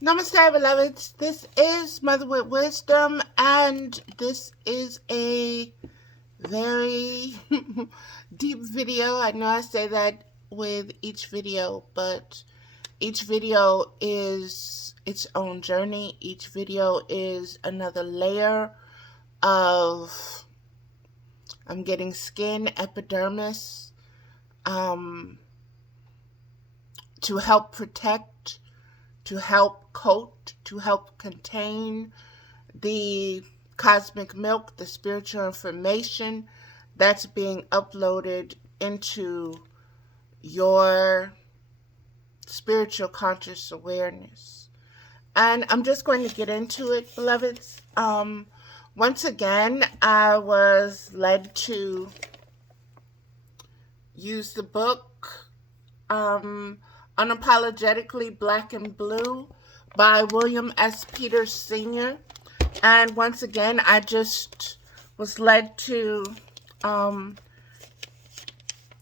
Namaste, beloveds. This is Mother with Wisdom, and this is a very deep video. I know I say that with each video, but each video is its own journey. Each video is another layer of I'm getting skin, epidermis, to help protect, to help coat, to help contain the cosmic milk, the spiritual information that's being uploaded into your spiritual conscious awareness. And I'm just going to get into it, beloveds. Once again, I was led to use the book Unapologetically Black and Blue by William S. Peters Sr. And once again, I just was led to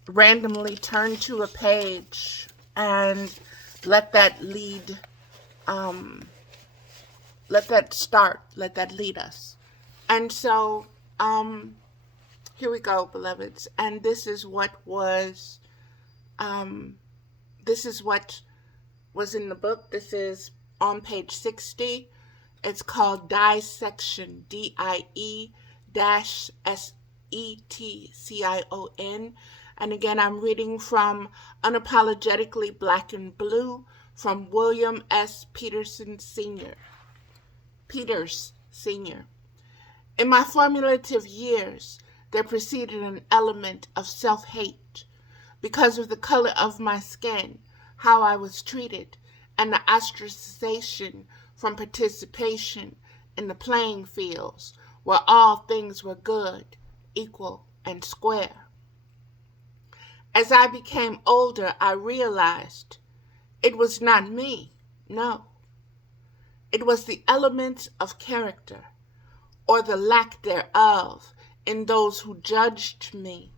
randomly turn to a page and let that lead, let that lead us. And so, here we go, beloveds. And this is what was in the book. This is on page 60. It's called Dissection, DIE-SETCION. And again, I'm reading from Unapologetically Black and Blue from William S. Peters Sr. In my formulative years, there preceded an element of self-hate because of the color of my skin, how I was treated, and the ostracization from participation in the playing fields where all things were good, equal, and square. As I became older, I realized it was not me, no. It was the elements of character, or the lack thereof, in those who judged me,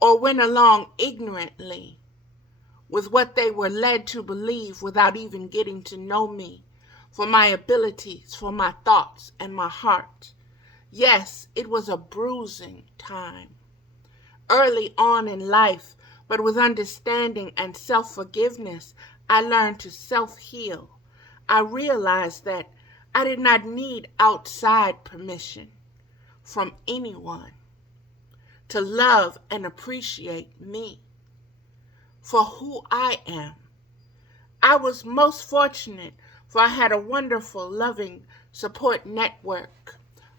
or went along ignorantly with what they were led to believe without even getting to know me, for my abilities, for my thoughts, and my heart. Yes, it was a bruising time. Early on in life, but with understanding and self-forgiveness, I learned to self-heal. I realized that I did not need outside permission from anyone to love and appreciate me for who I am. I was most fortunate, for I had a wonderful, loving support network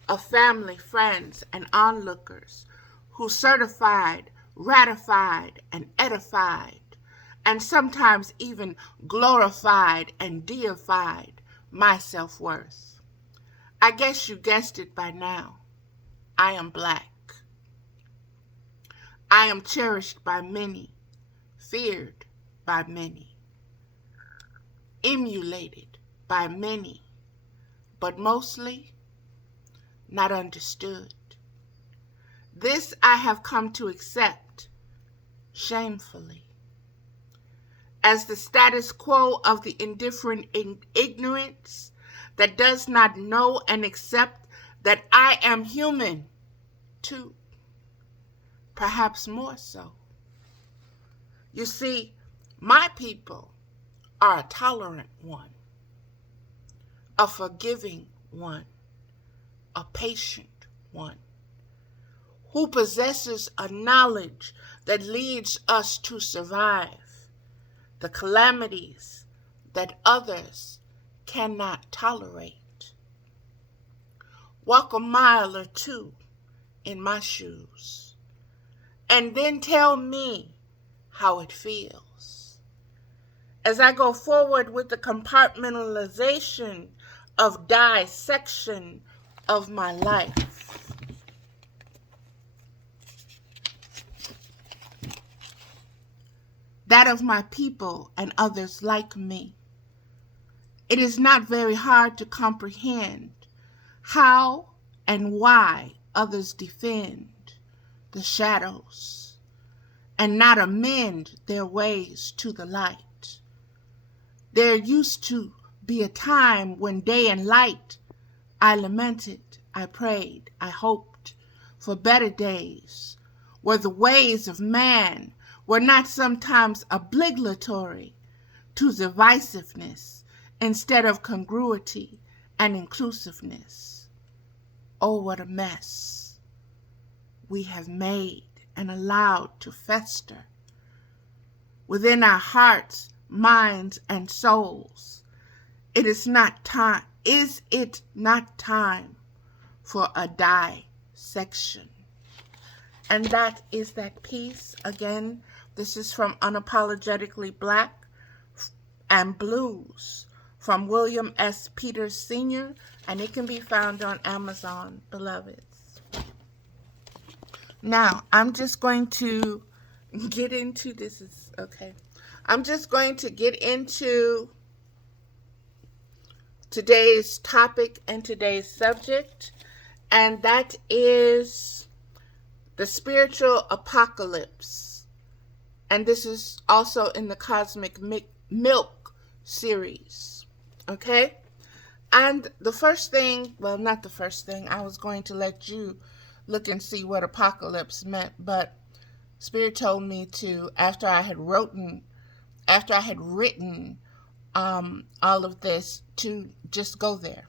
of family, friends, and onlookers who certified, ratified, and edified, and sometimes even glorified and deified my self-worth. I guess you guessed it by now. I am black. I am cherished by many, feared by many, emulated by many, but mostly not understood. This I have come to accept, shamefully, as the status quo of the indifferent ignorance that does not know and accept that I am human, too, perhaps more so. You see, my people are a tolerant one, a forgiving one, a patient one, who possesses a knowledge that leads us to survive the calamities that others cannot tolerate. Walk a mile or two in my shoes, and then tell me how it feels. As I go forward with the compartmentalization of dissection of my life, that of my people and others like me, it is not very hard to comprehend how and why others defend the shadows and not amend their ways to the light. There used to be a time when day and light I lamented, I prayed, I hoped for better days, where the ways of man were not sometimes obligatory to divisiveness instead of congruity and inclusiveness. Oh, what a mess we have made and allowed to fester within our hearts, minds, and souls. Is it not time for a dissection? And that is that piece. Again, this is from Unapologetically Black and Blues from William S. Peters Sr., and it can be found on Amazon, beloveds. Now, I'm just going to get into I'm just going to get into today's topic and today's subject, and that is the spiritual apocalypse. And this is also in the Cosmic Milk series. Okay? And the first thing, well, not the first thing, I was going to let you look and see what apocalypse meant, but Spirit told me to, after I had written all of this, to just go there.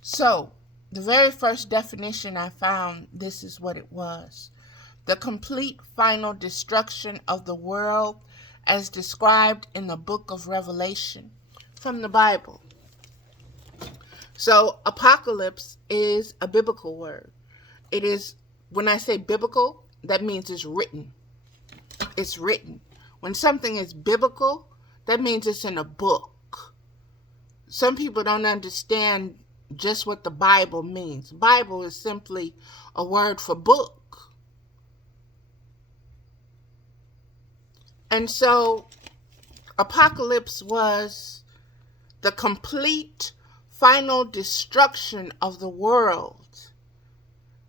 So, the very first definition I found, this is what it was: the complete final destruction of the world as described in the book of Revelation from the Bible. So, apocalypse is a biblical word. It is, when I say biblical, that means it's written. It's written. When something is biblical, that means it's in a book. Some people don't understand just what the Bible means. Bible is simply a word for book. And so, apocalypse was the complete final destruction of the world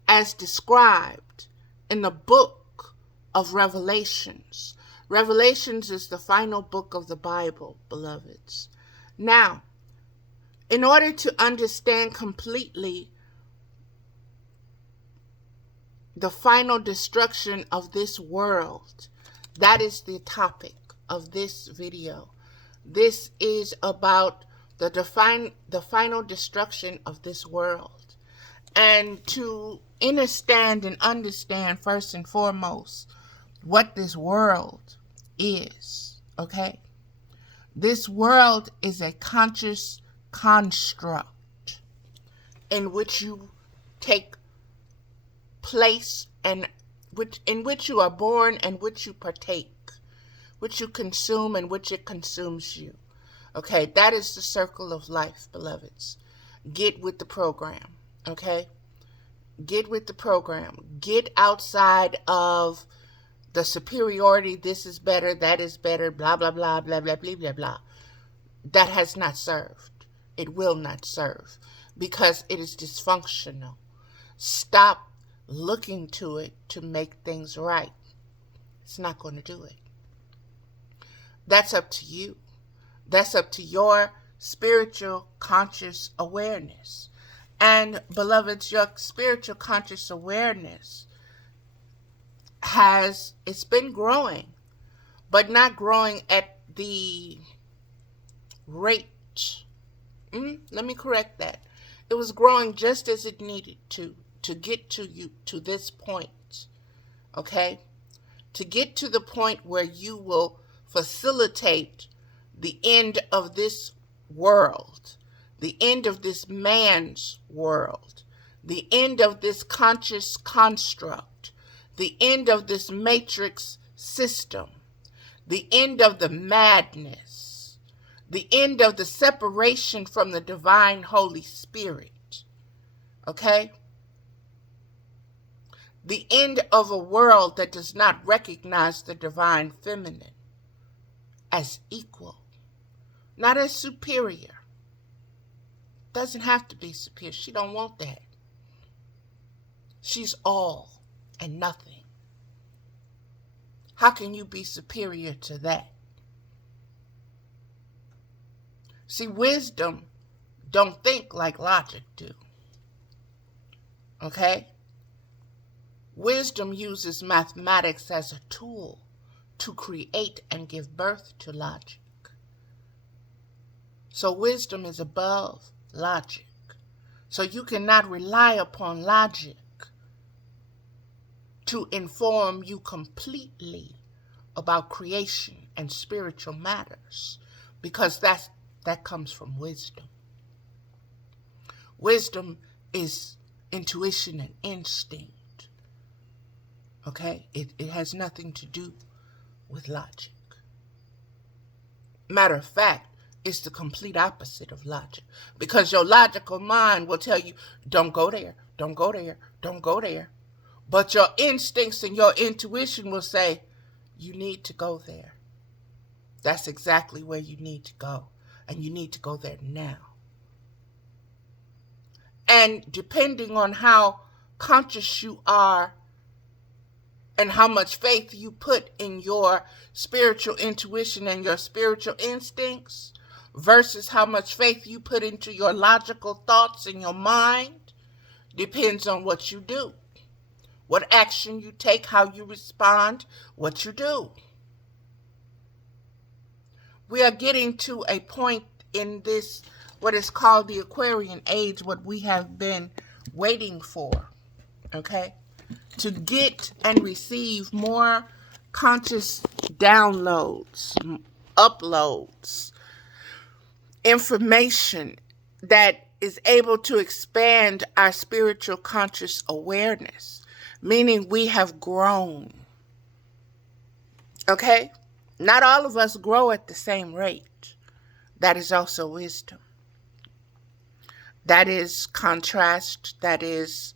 as described in the book of Revelations. Revelations is the final book of the Bible, beloveds. Now, in order to understand completely the final destruction of this world, that is the topic of this video. This is about the final destruction of this world. And to understand and understand first and foremost what this world is, okay? This world is a conscious construct in which you take place and in which you are born and which you partake, which you consume and which it consumes you. Okay, that is the circle of life, beloveds. Get with the program, okay? Get with the program. Get outside of the superiority, this is better, that is better, blah, blah, blah, blah, blah, blah, blah, blah. That has not served. It will not serve because it is dysfunctional. Stop looking to it to make things right. It's not going to do it. That's up to you. That's up to your spiritual conscious awareness. And beloveds, your spiritual conscious awareness it's been growing, but not growing at the rate. Let me correct that. It was growing just as it needed to get to you to this point, okay? To get to the point where you will facilitate the end of this world, the end of this man's world, the end of this conscious construct, the end of this matrix system, the end of the madness, the end of the separation from the divine Holy Spirit, okay? The end of a world that does not recognize the divine feminine as equal, not as superior. Doesn't have to be superior. She don't want that. She's all and nothing. How can you be superior to that? See, wisdom don't think like logic do. Okay? Wisdom uses mathematics as a tool to create and give birth to logic. So wisdom is above logic. So you cannot rely upon logic to inform you completely about creation and spiritual matters, because that comes from wisdom. Wisdom is intuition and instinct. Okay? It has nothing to do with logic. Matter of fact, it's the complete opposite of logic, because your logical mind will tell you, don't go there, don't go there, don't go there. But your instincts and your intuition will say, you need to go there. That's exactly where you need to go, and you need to go there now. And depending on how conscious you are and how much faith you put in your spiritual intuition and your spiritual instincts versus how much faith you put into your logical thoughts in your mind, depends on what you do, what action you take, how you respond, what you do. We are getting to a point in this, what is called the Aquarian age, what we have been waiting for, okay? To get and receive more conscious downloads, uploads, information that is able to expand our spiritual conscious awareness, meaning we have grown. Okay? Not all of us grow at the same rate. That is also wisdom. That is contrast. That is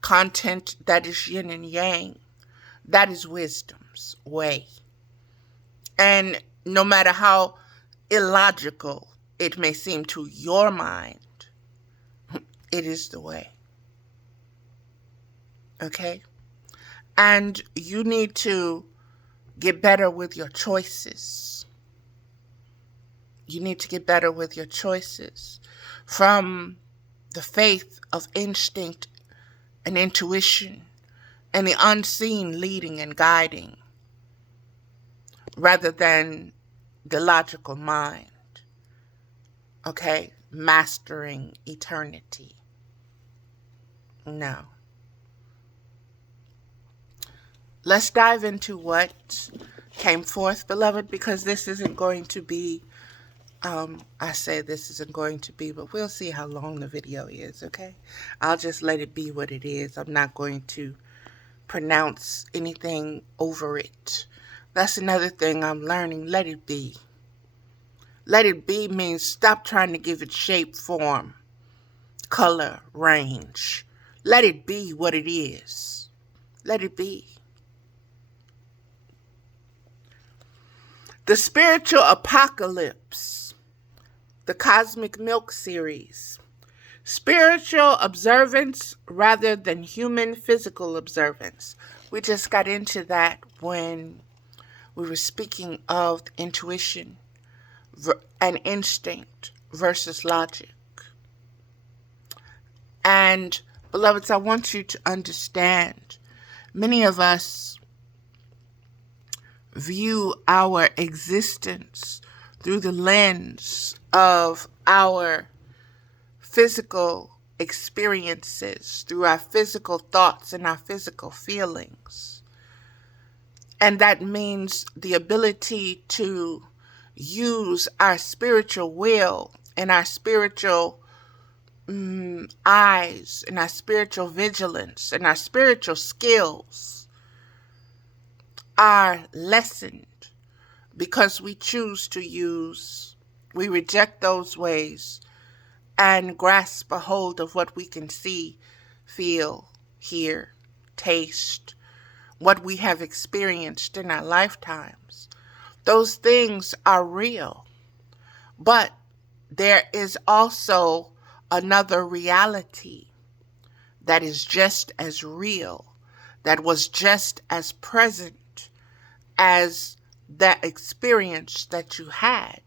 content. That is yin and yang. That is wisdom's way. And no matter how illogical it may seem to your mind, it is the way. Okay? And you need to get better with your choices. You need to get better with your choices from the faith of instinct and intuition and the unseen leading and guiding rather than the logical mind. Okay? Mastering eternity. No. Let's dive into what came forth, beloved, because this isn't going to be, I say this isn't going to be, but we'll see how long the video is, okay? I'll just let it be what it is. I'm not going to pronounce anything over it. That's another thing I'm learning. Let it be. Let it be means stop trying to give it shape, form, color, range. Let it be what it is. Let it be. The Spiritual Apocolypse, the Cosmic Milk series. Spiritual observance rather than human physical observance. We just got into that when we were speaking of intuition and instinct versus logic. And, beloveds, I want you to understand, many of us view our existence through the lens of our physical experiences, through our physical thoughts and our physical feelings. And that means the ability to use our spiritual will and our spiritual eyes and our spiritual vigilance and our spiritual skills are lessened because we choose to we reject those ways and grasp a hold of what we can see, feel, hear, taste, what we have experienced in our lifetimes. Those things are real, but there is also another reality that is just as real, that was just as present as that experience that you had.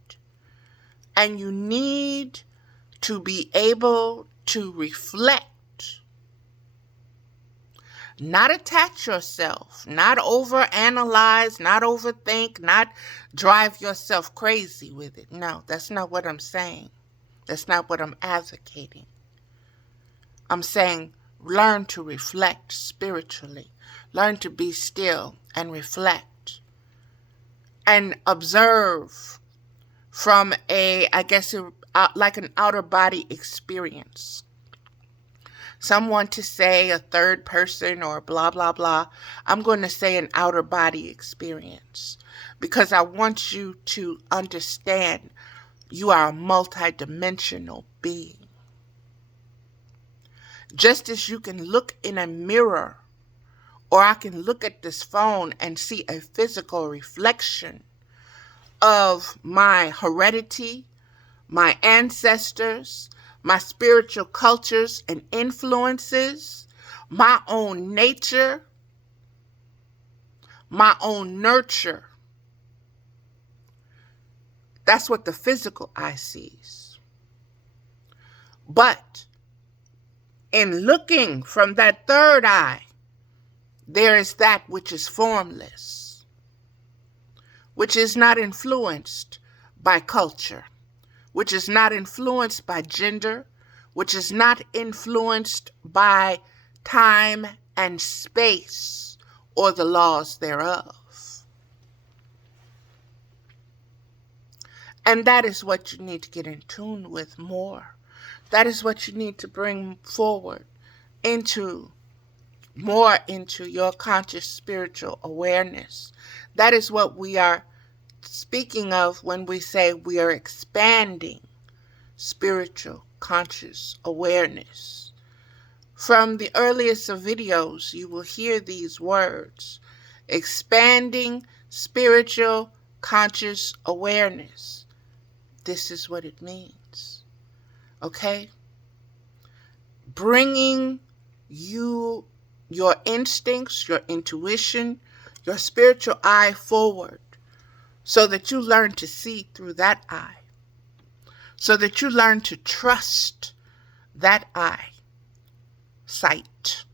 And you need to be able to reflect, not attach yourself, not overanalyze, not overthink, not drive yourself crazy with it. No, that's not what I'm saying. That's not what I'm advocating. I'm saying learn to reflect spiritually. Learn to be still and reflect and observe from like an outer body experience. Some want to say a third person or blah, blah, blah. I'm going to say an outer body experience because I want you to understand you are a multidimensional being. Just as you can look in a mirror, or I can look at this phone and see a physical reflection of my heredity, my ancestors, my spiritual cultures and influences, my own nature, my own nurture. That's what the physical eye sees. But in looking from that third eye, there is that which is formless, which is not influenced by culture, which is not influenced by gender, which is not influenced by time and space or the laws thereof. And that is what you need to get in tune with more. That is what you need to bring forward more into your conscious spiritual awareness. That is what we are speaking of when we say we are expanding spiritual conscious awareness. From the earliest of videos, you will hear these words: expanding spiritual conscious awareness. This is what it means. Okay? Bringing your instincts, your intuition, your spiritual eye forward so that you learn to see through that eye, so that you learn to trust that eye sight,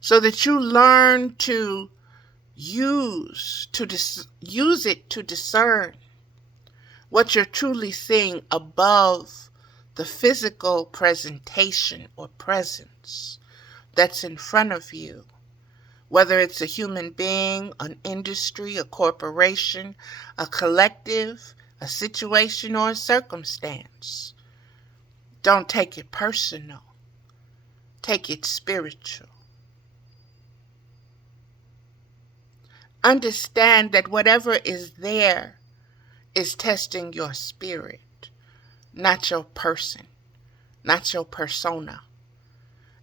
so that you learn to use it to discern what you're truly seeing above the physical presentation or presence that's in front of you, whether it's a human being, an industry, a corporation, a collective, a situation, or a circumstance. Don't take it personal. Take it spiritual. Understand that whatever is there is testing your spirit, not your person, not your persona.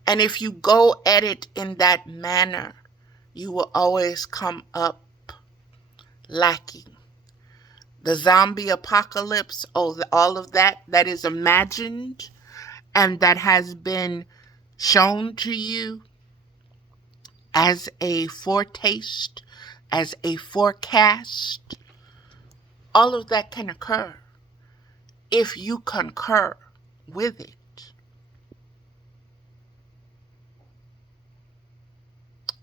And if you go at it in that manner, you will always come up lacking. The zombie apocalypse, all of that is imagined and that has been shown to you as a foretaste, as a forecast, all of that can occur if you concur with it.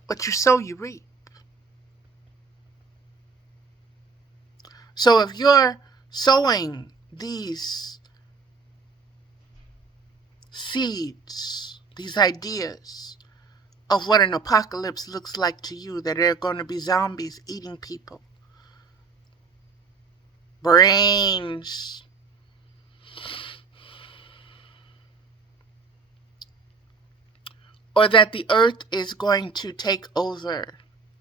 What you sow, you reap. So if you're sowing these seeds, these ideas of what an apocalypse looks like to you, that there are going to be zombies eating people, brains, or that the earth is going to take over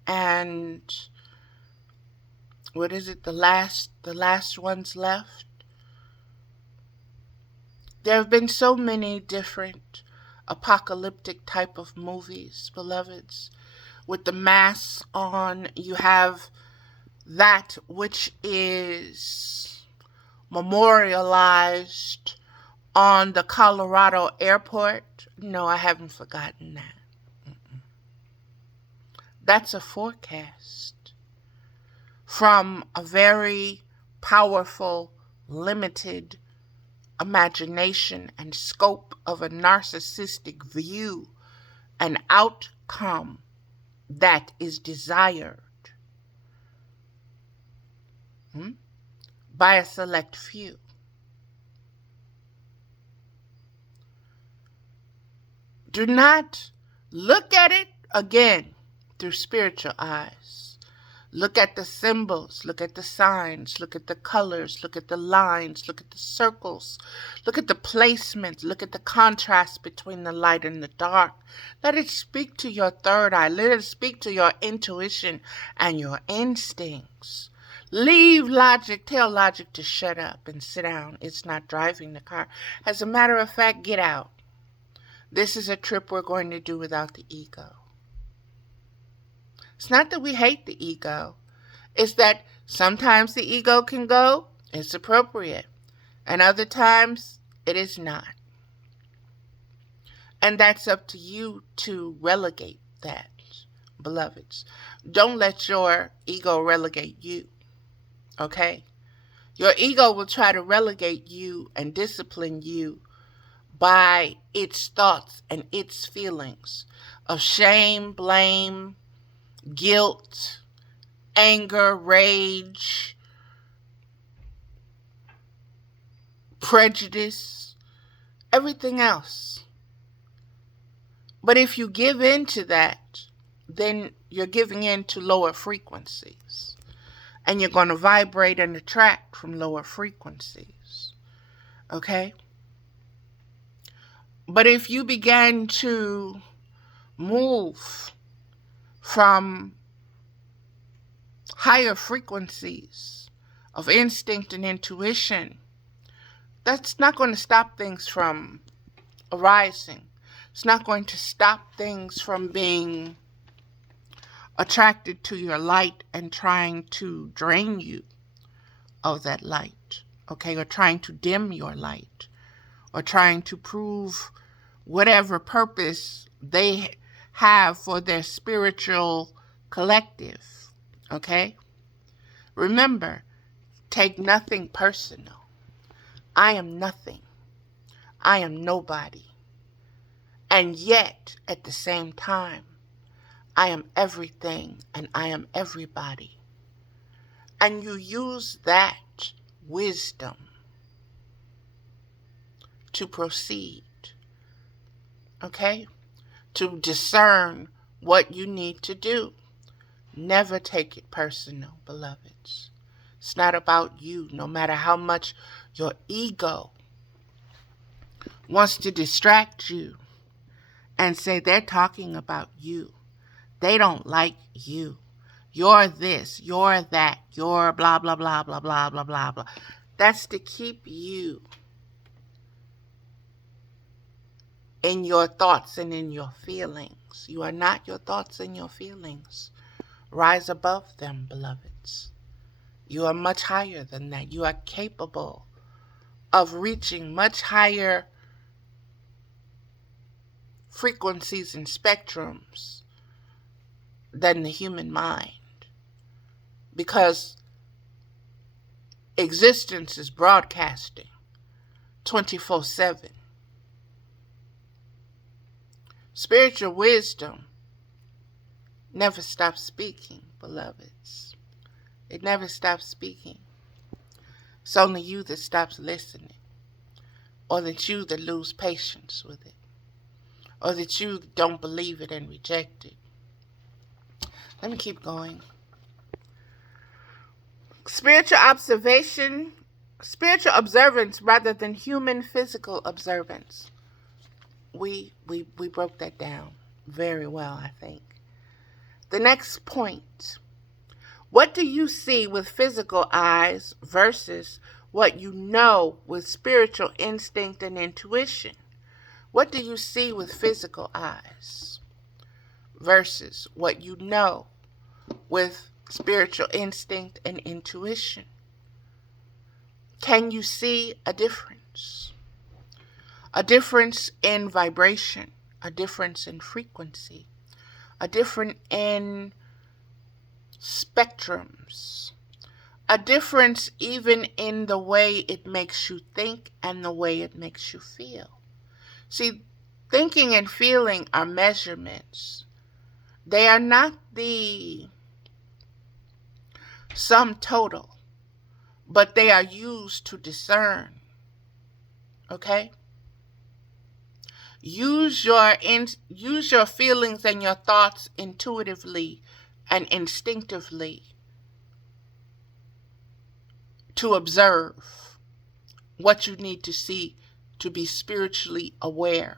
and what is it, the last ones left? There have been so many different apocalyptic type of movies, beloveds. With the masks on, you have that which is memorialized on the Colorado airport. No, I haven't forgotten that. That's a forecast from a very powerful, limited imagination and scope of a narcissistic view, an outcome that is desired by a select few. Do not look at it again through spiritual eyes. Look at the symbols, look at the signs, look at the colors, look at the lines, look at the circles, look at the placement, look at the contrast between the light and the dark. Let it speak to your third eye. Let it speak to your intuition and your instincts. Leave logic, tell logic to shut up and sit down. It's not driving the car. As a matter of fact, get out. This is a trip we're going to do without the ego. It's not that we hate the ego. It's that sometimes the ego can go, it's appropriate. And other times, it is not. And that's up to you to relegate that, beloveds. Don't let your ego relegate you, okay? Your ego will try to relegate you and discipline you by its thoughts and its feelings of shame, blame, guilt, anger, rage, prejudice, everything else. But if you give in to that, then you're giving in to lower frequencies. And you're going to vibrate and attract from lower frequencies. Okay? But if you begin to move from higher frequencies of instinct and intuition, that's not going to stop things from arising. It's not going to stop things from being attracted to your light and trying to drain you of that light, okay, or trying to dim your light, or trying to prove whatever purpose they have for their spiritual collective, okay? Remember, take nothing personal. I am nothing. I am nobody. And yet, at the same time, I am everything and I am everybody. And you use that wisdom to proceed, okay? To discern what you need to do. Never take it personal, beloveds. It's not about you, no matter how much your ego wants to distract you and say they're talking about you. They don't like you. You're this, you're that, you're blah, blah, blah, blah, blah, blah, blah, blah. That's to keep you in your thoughts and in your feelings. You are not your thoughts and your feelings. Rise above them, beloveds. You are much higher than that. You are capable of reaching much higher frequencies and spectrums than the human mind. Because existence is broadcasting 24/7. Spiritual wisdom never stops speaking, beloveds. It never stops speaking. It's only you that stops listening, or that you that lose patience with it, or that you don't believe it and reject it. Let me keep going. Spiritual observance rather than human physical observance. We broke that down very well, I think. The next point. What do you see with physical eyes versus what you know with spiritual instinct and intuition? What do you see with physical eyes versus what you know with spiritual instinct and intuition? Can you see a difference? A difference in vibration, a difference in frequency, a difference in spectrums, A difference even in the way it makes you think and the way it makes you feel. See, thinking and feeling are measurements. They are not the sum total, but they are used to discern. Okay? Use your feelings and your thoughts intuitively and instinctively to observe what you need to see to be spiritually aware,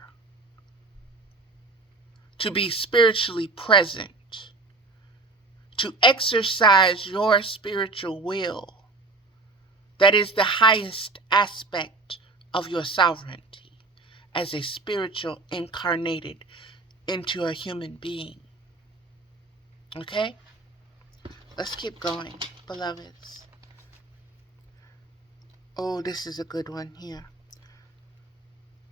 to be spiritually present, to exercise your spiritual will. That is the highest aspect of your sovereignty as a spiritual incarnated into a human being. Okay? Let's keep going, beloveds. Oh, this is a good one here.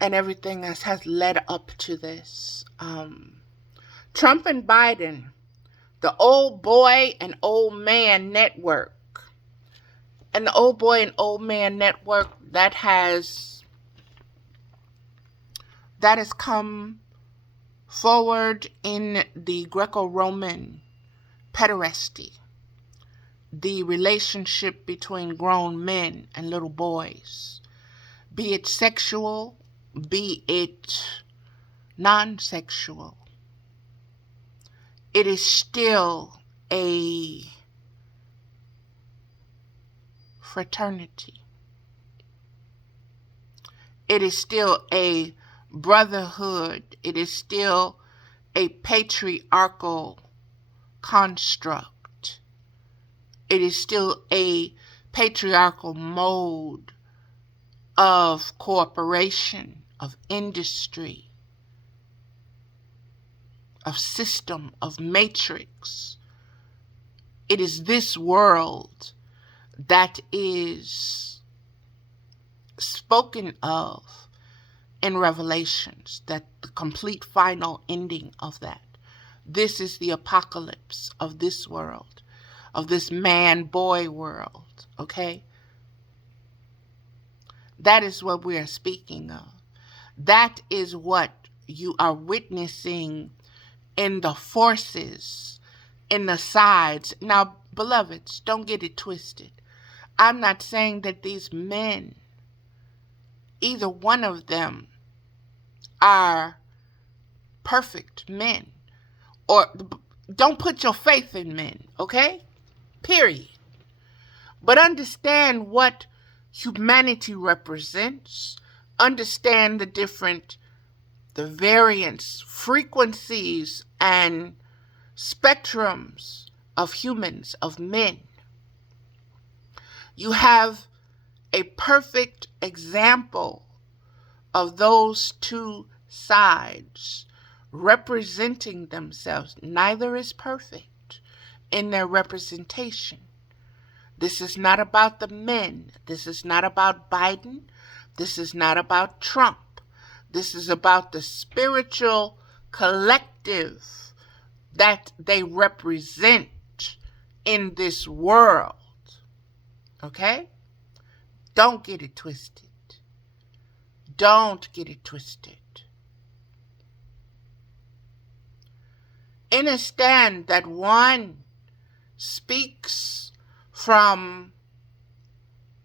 And everything that has led up to this. Trump and Biden, the old boy and old man network. And the old boy and old man network that has come forward in the Greco-Roman pederasty, the relationship between grown men and little boys, be it sexual, be it non-sexual. It is still a fraternity. It is still a brotherhood. It is still a patriarchal construct. It is still a patriarchal mode of cooperation, of industry, of system, of matrix. It is this world that is spoken of in Revelations, that the complete final ending of that. This is the apocalypse of this world, of this man-boy world, okay? That is what we are speaking of. That is what you are witnessing in the forces, in the sides. Now, beloveds, don't get it twisted. I'm not saying that these men, either one of them, are perfect men. Or don't put your faith in men, okay? Period. But understand what humanity represents. Understand the variance, frequencies, and spectrums of humans, of men. You have a perfect example of those two sides representing themselves. Neither is perfect in their representation. This is not about the men. This is not about Biden. This is not about Trump. This is about the spiritual collective that they represent in this world. Okay? Don't get it twisted. Don't get it twisted. Understand that one speaks from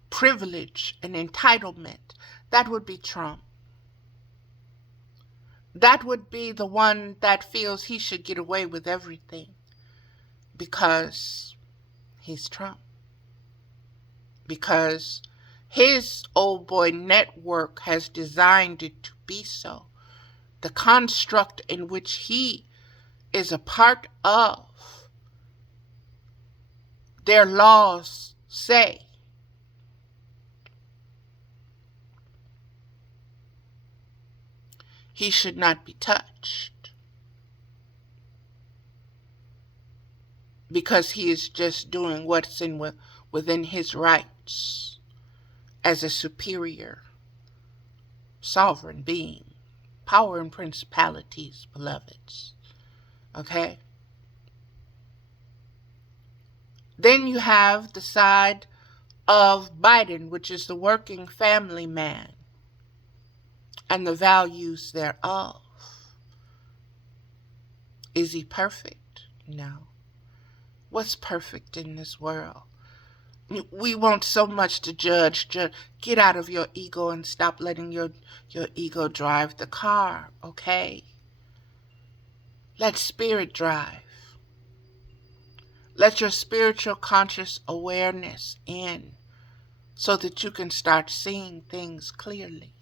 privilege and entitlement. That would be Trump. That would be the one that feels he should get away with everything because he's Trump. Because his old boy network has designed it to be so. The construct in which he is a part of, their laws say he should not be touched because he is just doing what's within his rights as a superior sovereign being. Power and principalities, beloveds. Okay? Then you have the side of Biden, which is the working family man and the values thereof. Is he perfect? No. What's perfect in this world? We want so much to judge. Get out of your ego and stop letting your ego drive the car, okay? Let spirit drive. Let your spiritual conscious awareness in so that you can start seeing things clearly,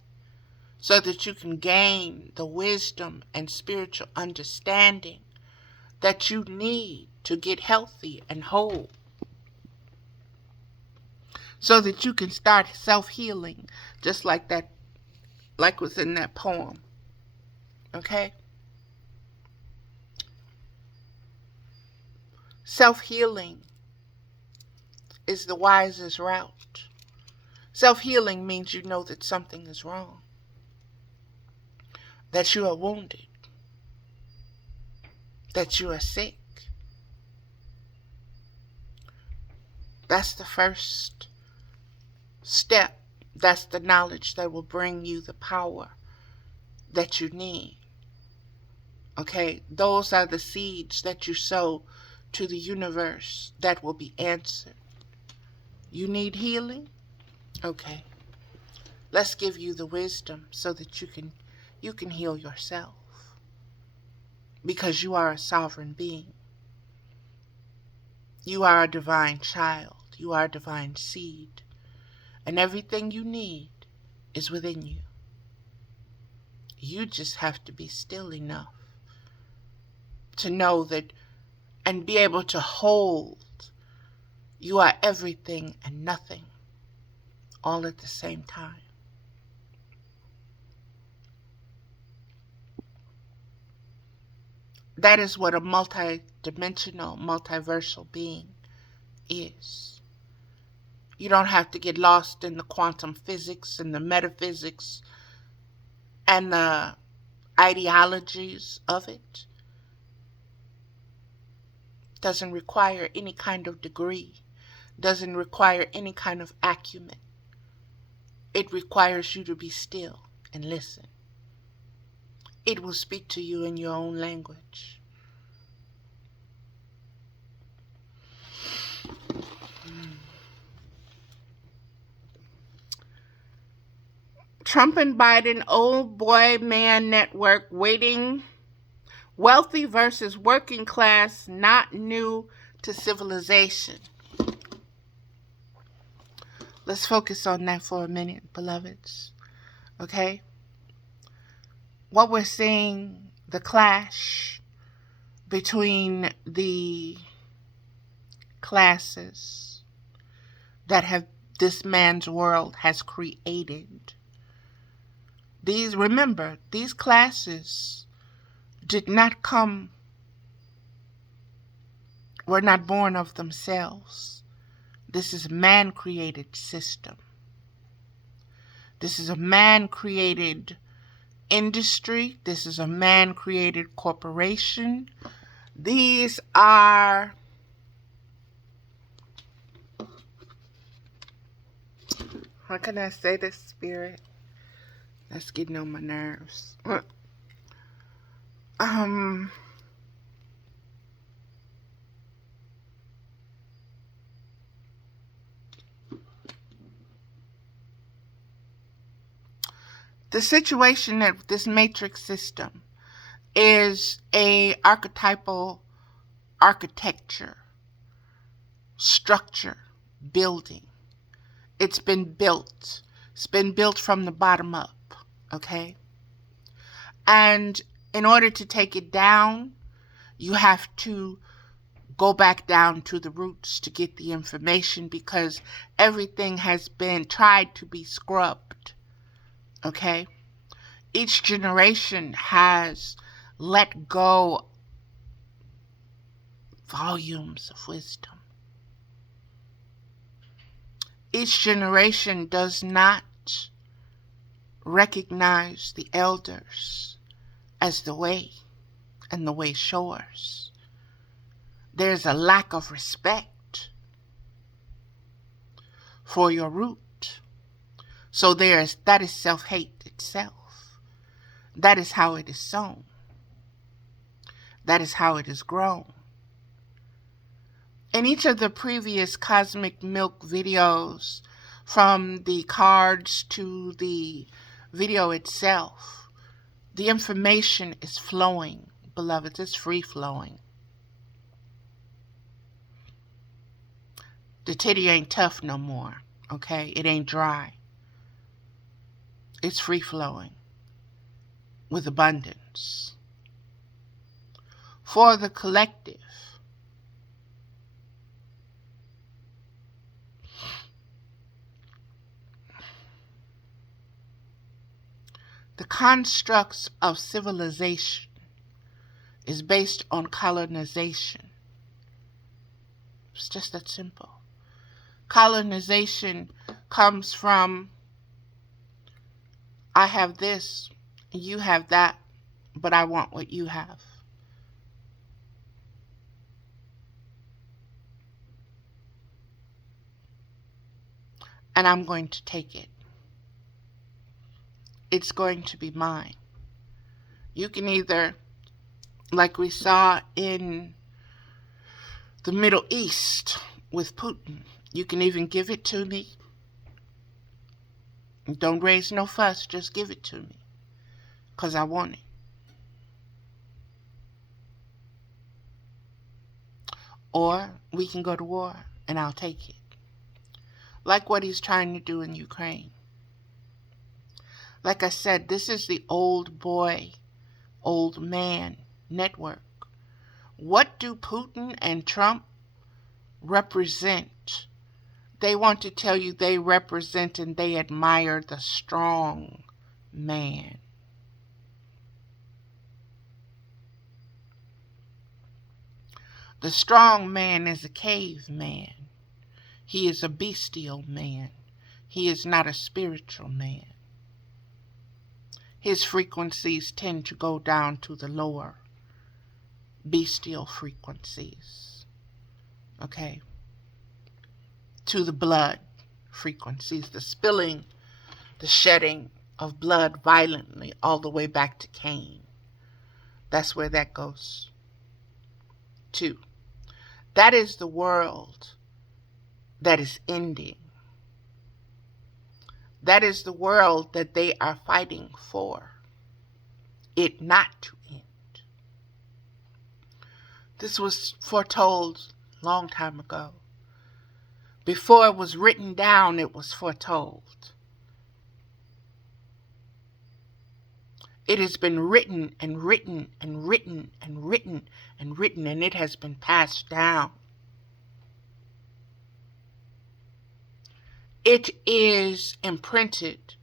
so that you can gain the wisdom and spiritual understanding that you need to get healthy and whole, so that you can start self-healing, just like was in that poem. Okay? Self-healing is the wisest route. Self-healing means you know that something is wrong, that you are wounded, that you are sick. That's the first step. That's the knowledge that will bring you the power that you need. Okay? Those are the seeds that you sow to the universe that will be answered. You need healing? Okay. Let's give you the wisdom so that you can heal yourself. Because you are a sovereign being. You are a divine child. You are a divine seed. And everything you need is within you. You just have to be still enough to know that and be able to hold. You are everything and nothing all at the same time. That is what a multi-dimensional, multiversal being is. You don't have to get lost in the quantum physics and the metaphysics and the ideologies of it. Doesn't require any kind of degree. Doesn't require any kind of acumen. It requires you to be still and listen. It will speak to you in your own language. Trump and Biden, old boy man network waiting. Wealthy versus working class, not new to civilization. Let's focus on that for a minute, beloveds. Okay? What we're seeing, the clash between the classes that have this man's world has created. Remember, these classes were not born of themselves. This is a man-created system. This is a man-created industry. This is a man-created corporation. These are how can I say this, Spirit? That's getting on my nerves. The situation that this matrix system is a archetypal architecture, structure, building. It's been built. It's been built from the bottom up, okay? And in order to take it down, you have to go back down to the roots to get the information because everything has been tried to be scrubbed, okay? Each generation has let go volumes of wisdom. Each generation does not recognize the elders as the way and the way showers. There's a lack of respect. for your root. So that is self-hate itself. That is how it is sown. That is how it is grown. In each of the previous Cosmic Milk videos, from the cards to the video itself, the information is flowing, beloveds. It's free flowing. The titty ain't tough no more, okay? It ain't dry. It's free flowing with abundance. For the collective, the constructs of civilization is based on colonization. It's just that simple. Colonization comes from, I have this, and you have that, but I want what you have. And I'm going to take it. It's going to be mine. You can either, like we saw in the Middle East with Putin, you can even give it to me. Don't raise no fuss, just give it to me, because I want it. Or we can go to war and I'll take it. Like what he's trying to do in Ukraine. Like I said, this is the old boy, old man network. What do Putin and Trump represent? They want to tell you they represent and they admire the strong man. The strong man is a caveman. He is a bestial man. He is not a spiritual man. His frequencies tend to go down to the lower bestial frequencies. Okay? To the blood frequencies, the spilling, the shedding of blood violently all the way back to Cain. That's where that goes to. That is the world that is ending. That is the world that they are fighting for, it not to end. This was foretold a long time ago. Before it was written down, it was foretold. It has been written and written and written and written and written, and it has been passed down. It is imprinted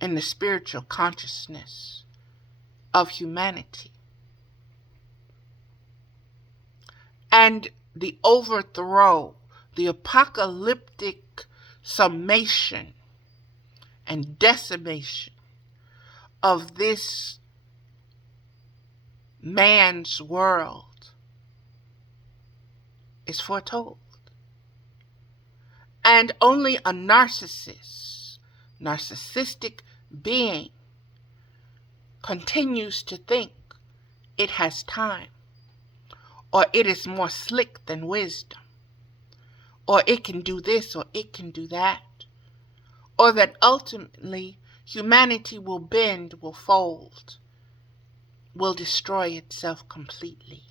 in the spiritual consciousness of humanity. And the overthrow, the apocalyptic summation and decimation of this man's world is foretold. And only a narcissistic being continues to think it has time, or it is more slick than wisdom, or it can do this, or it can do that, or that ultimately humanity will bend, will fold, will destroy itself completely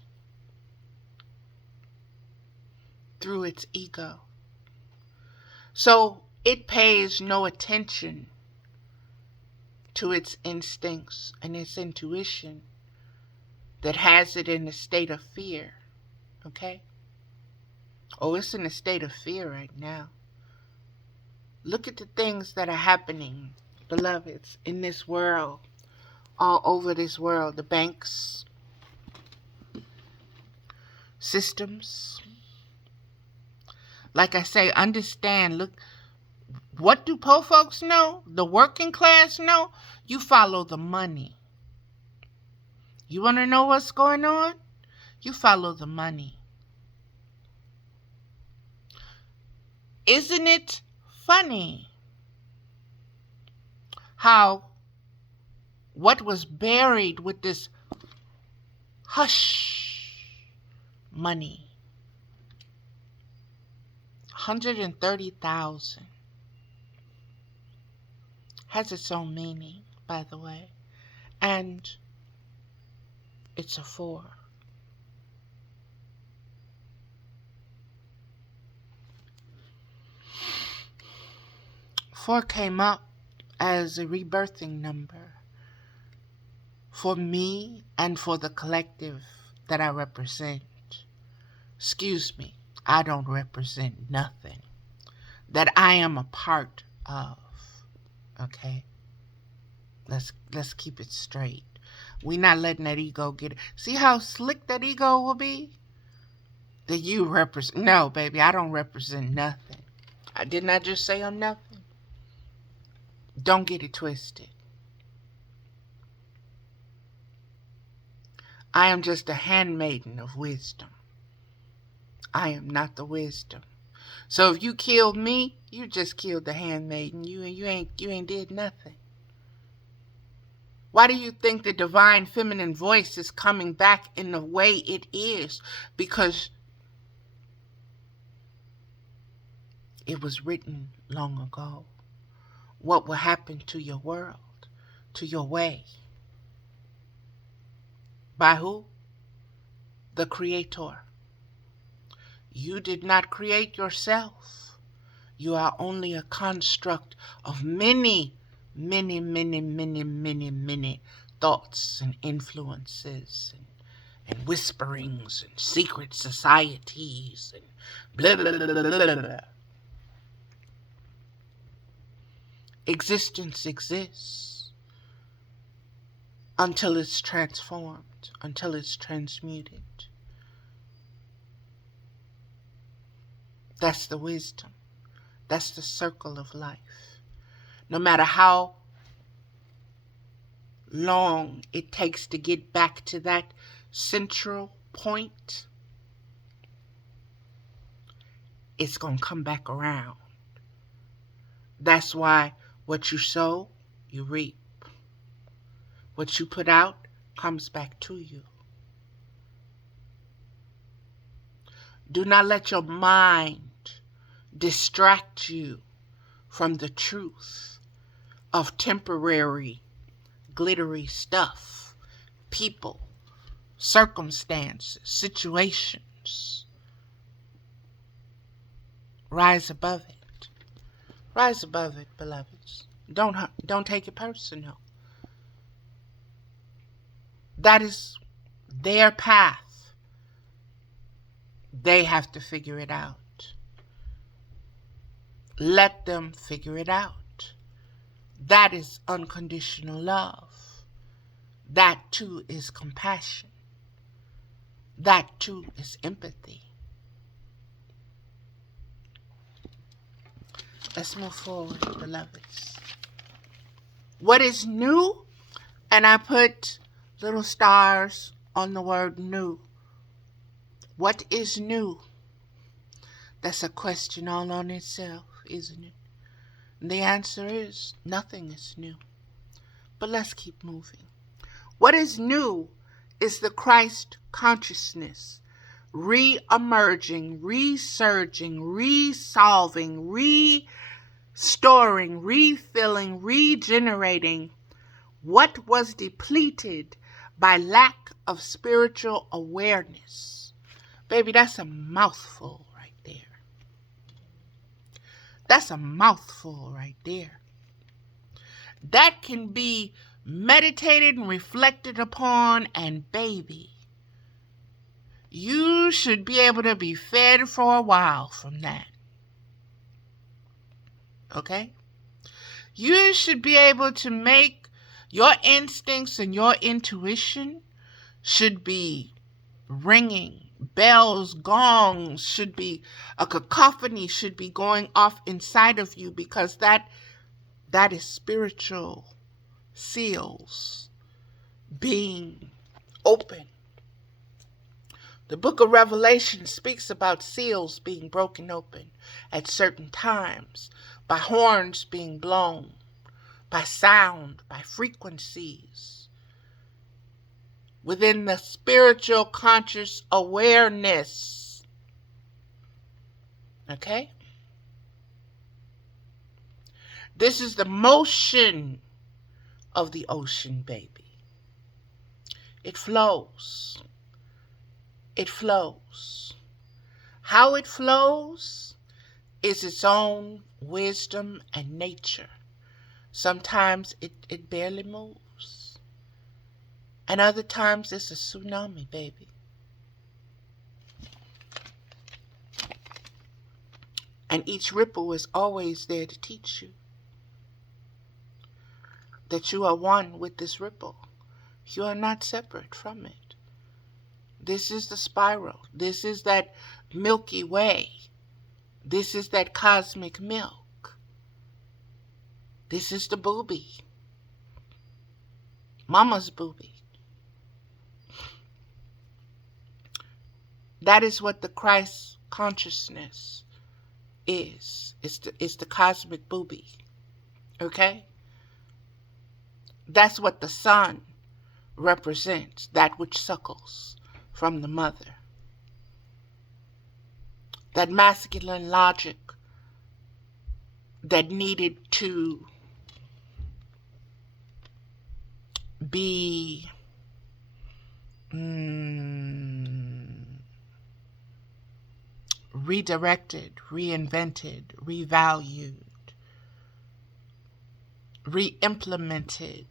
through its ego. So it pays no attention to its instincts and its intuition that has it in a state of fear. Okay? Oh, it's in a state of fear right now. Look at the things that are happening, beloveds, in this world, all over this world. The banks, systems. Like I say, understand, look, what do poor folks know? The working class know? You follow the money. You want to know what's going on? You follow the money. Isn't it funny how what was buried with this hush money, 130,000, has its own meaning, by the way, and it's a 4. 4 came up as a rebirthing number for me and for the collective that I represent. Excuse me, I don't represent nothing that I am a part of. Okay? Let's keep it straight. We not letting that ego get it. See how slick that ego will be? That you represent. No, baby, I don't represent nothing. I did not just say I'm nothing. Don't get it twisted. I am just a handmaiden of wisdom. I am not the wisdom. So if you killed me, you just killed the handmaiden. You ain't did nothing. Why do you think the divine feminine voice is coming back in the way it is? Because it was written long ago. What will happen to your world, to your way? By who? The Creator. You did not create yourself. You are only a construct of many thoughts and influences and whisperings and secret societies and blah, blah, blah, blah, blah, blah. Existence exists until it's transformed, until it's transmuted. That's the wisdom. That's the circle of life. No matter how long it takes to get back to that central point, it's going to come back around. That's why what you sow, you reap. What you put out comes back to you. Do not let your mind distract you from the truth of temporary, glittery stuff, people, circumstances, situations. Rise above it. Rise above it, beloveds. Don't take it personal. That is their path. They have to figure it out. Let them figure it out. That is unconditional love. That too is compassion. That too is empathy. Let's move forward, beloveds. What is new? And I put little stars on the word new. What is new? That's a question all on itself, isn't it? And the answer is nothing is new. But let's keep moving. What is new is the Christ consciousness, re-emerging, resurging, resolving, restoring, refilling, regenerating what was depleted by lack of spiritual awareness. Baby, that's a mouthful right there. That's a mouthful right there. That can be meditated and reflected upon, and baby, you should be able to be fed for a while from that. Okay? You should be able to make your instincts and your intuition should be ringing. Bells, gongs should be, a cacophony should be going off inside of you, because that is spiritual seals being open. The book of Revelation speaks about seals being broken open at certain times. by horns being blown, by sound, by frequencies, within the spiritual conscious awareness. Okay? This is the motion of the ocean, baby. It flows. It flows. How it flows is its own wisdom and nature. Sometimes it barely moves. And other times it's a tsunami, baby. And each ripple is always there to teach you that you are one with this ripple. You are not separate from it. This is the spiral. This is that Milky Way. This is that cosmic milk. This is the booby. Mama's booby. That is what the Christ consciousness is. It's the cosmic booby. Okay? That's what the sun represents, that which suckles from the mother. That masculine logic that needed to be redirected, reinvented, revalued, re-implemented.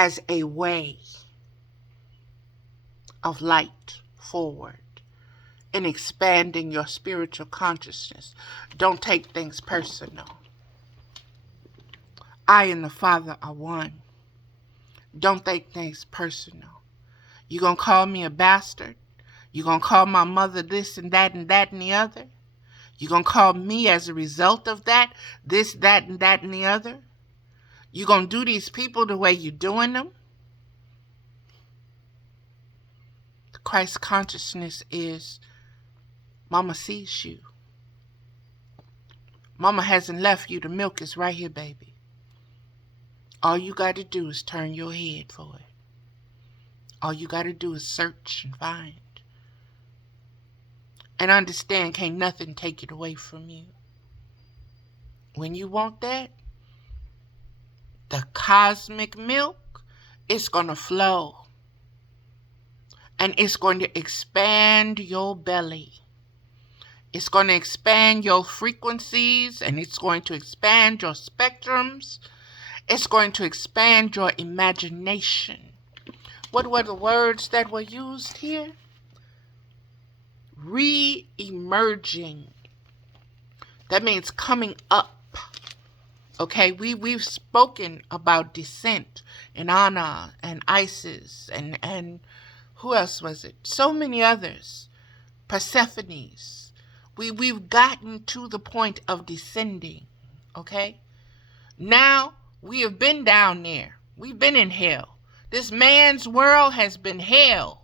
As a way of light forward in expanding your spiritual consciousness. Don't take things personal. I and the Father are one. Don't take things personal. You gonna call me a bastard? You gonna call my mother this and that and that and the other? You gonna call me as a result of that, this, that, and that and the other? You gonna do these people the way you're doing them? The Christ consciousness is Mama sees you. Mama hasn't left you. The milk is right here, baby. All you got to do is turn your head for it. All you got to do is search and find. And understand, can't nothing take it away from you. When you want that, the cosmic milk is going to flow. And it's going to expand your belly. It's going to expand your frequencies, and it's going to expand your spectrums. It's going to expand your imagination. What were the words that were used here? Re-emerging. That means coming up. Okay, we've spoken about descent and Anna and Isis and who else was it? So many others. Persephone's. We've gotten to the point of descending. Okay? Now we have been down there. We've been in hell. This man's world has been hell.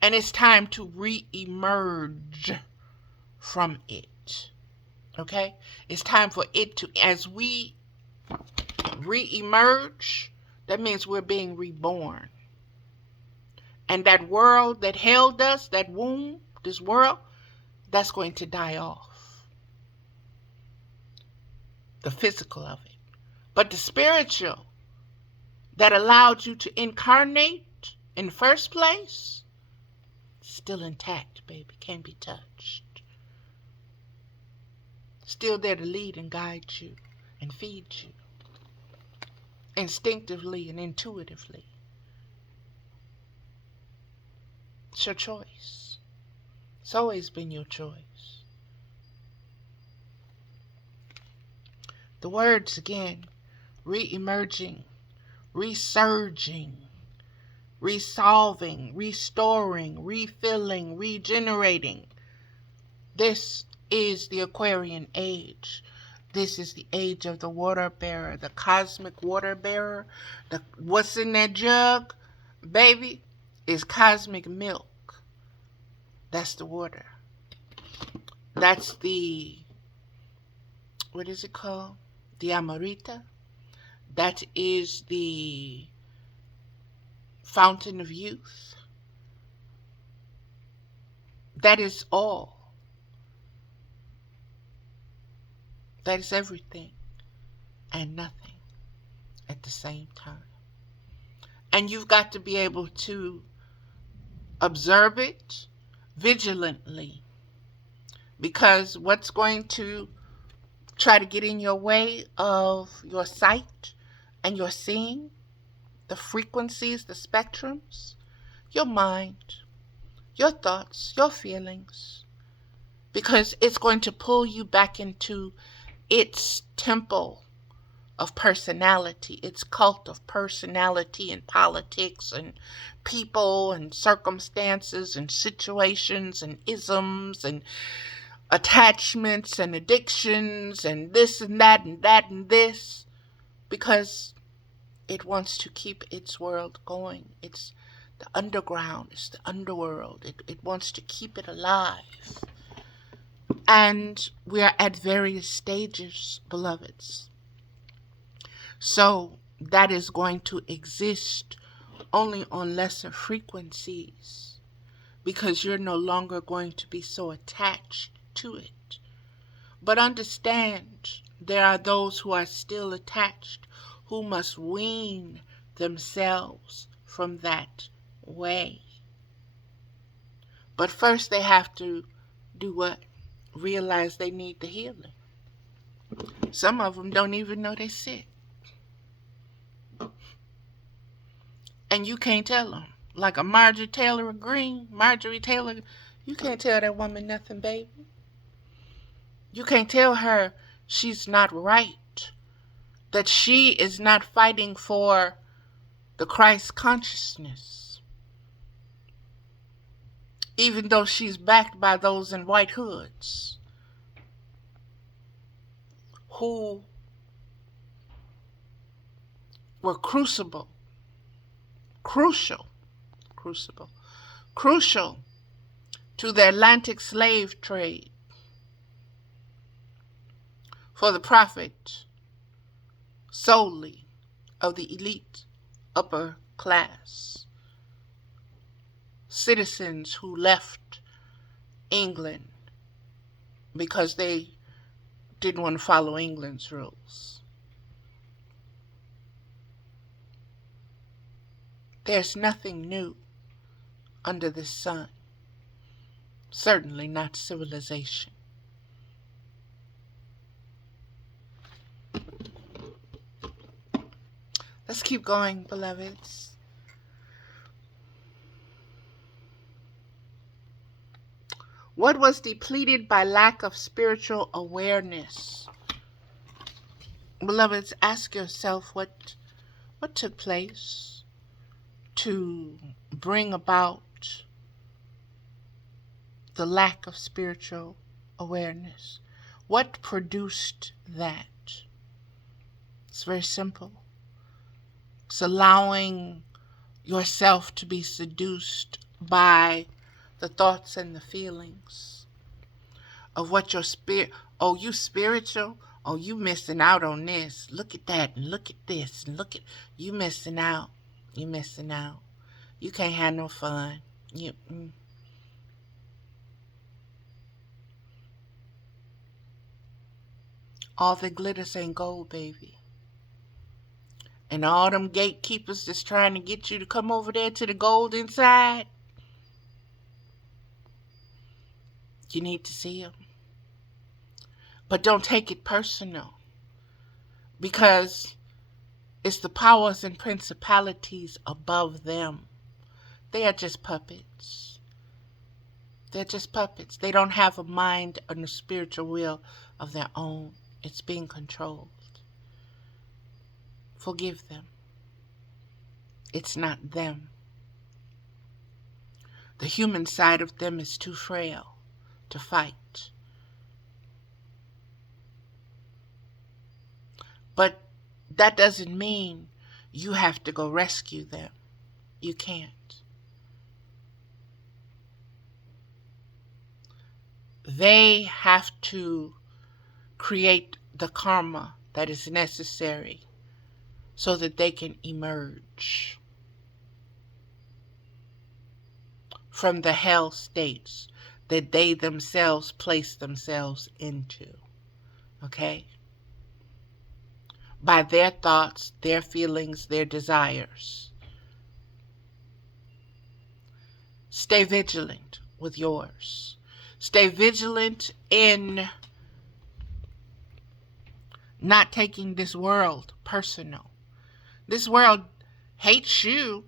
And it's time to re-emerge from it. Okay? It's time for it to, as we re-emerge, that means we're being reborn. And that world that held us, that womb, this world, that's going to die off. The physical of it. But the spiritual that allowed you to incarnate in the first place, still intact, baby, can't be touched. Still there to lead and guide you and feed you. Instinctively and intuitively. It's your choice. It's always been your choice. The words again, re-emerging, resurging, resolving, restoring, refilling, regenerating. This is the Aquarian age. This is the age of the water bearer, the cosmic water bearer. What's in that jug, baby, is cosmic milk. That's the water. That's the, what is it called? The Amorita. That is the fountain of youth. That is all. That is everything and nothing at the same time. And you've got to be able to observe it vigilantly, because what's going to try to get in your way of your sight and your seeing, the frequencies, the spectrums, your mind, your thoughts, your feelings, because it's going to pull you back into its temple of personality, its cult of personality and politics and people and circumstances and situations and isms and attachments and addictions and this and that and that and this, because it wants to keep its world going. It's the underground, it's the underworld. It wants to keep it alive. And we are at various stages, beloveds. So that is going to exist only on lesser frequencies, because you're no longer going to be so attached to it. But understand, there are those who are still attached, who must wean themselves from that way. But first they have to do what? Realize they need the healing. Some of them don't even know they're sick. And you can't tell them. Like a Marjorie Taylor Greene, you can't tell that woman nothing, baby. You can't tell her she's not right, that she is not fighting for the Christ consciousness, even though she's backed by those in white hoods who were crucial to the Atlantic slave trade for the profit solely of the elite upper class citizens who left England because they didn't want to follow England's rules. There's nothing new under the sun. Certainly not civilization. Let's keep going, beloveds. What was depleted by lack of spiritual awareness? Beloveds, ask yourself what took place to bring about the lack of spiritual awareness. What produced that? It's very simple. It's allowing yourself to be seduced by the thoughts and the feelings of what your spirit, oh, you spiritual? Oh, you missing out on this. Look at that and look at this and look at, you missing out. You missing out. You can't have no fun. All that glitters ain't gold, baby. And all them gatekeepers that's trying to get you to come over there to the gold inside, you need to see them. But don't take it personal, because it's the powers and principalities above them. They are just puppets. They're just puppets. They don't have a mind and a spiritual will of their own. It's being controlled. Forgive them. It's not them. The human side of them is too frail to fight. But that doesn't mean you have to go rescue them. You can't. They have to create the karma that is necessary so that they can emerge from the hell states that they themselves place themselves into. Okay? By their thoughts, their feelings, their desires. Stay vigilant with yours. Stay vigilant in not taking this world personal. This world hates you,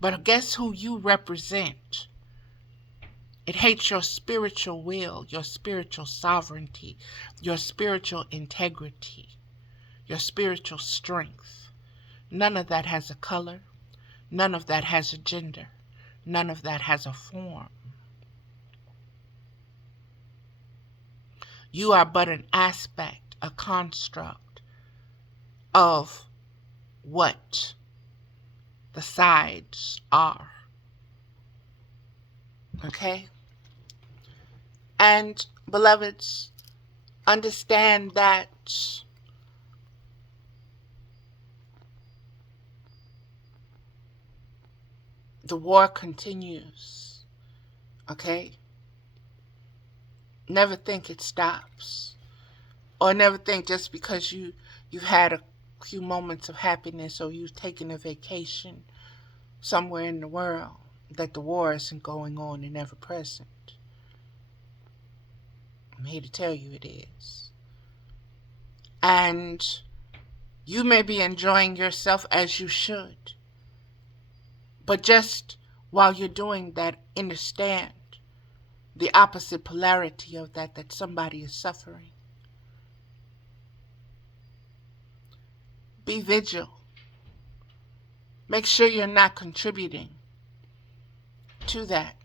but guess who you represent? It hates your spiritual will, your spiritual sovereignty, your spiritual integrity, your spiritual strength. None of that has a color. None of that has a gender. None of that has a form. You are but an aspect, a construct of what the sides are. Okay? And, beloveds, understand that the war continues. Okay? Never think it stops. Or never think just because you've had a few moments of happiness or you've taken a vacation somewhere in the world that the war isn't going on and ever present. I'm here to tell you it is. And you may be enjoying yourself as you should. But just while you're doing that, understand the opposite polarity of that somebody is suffering. Be vigilant. Make sure you're not contributing to that,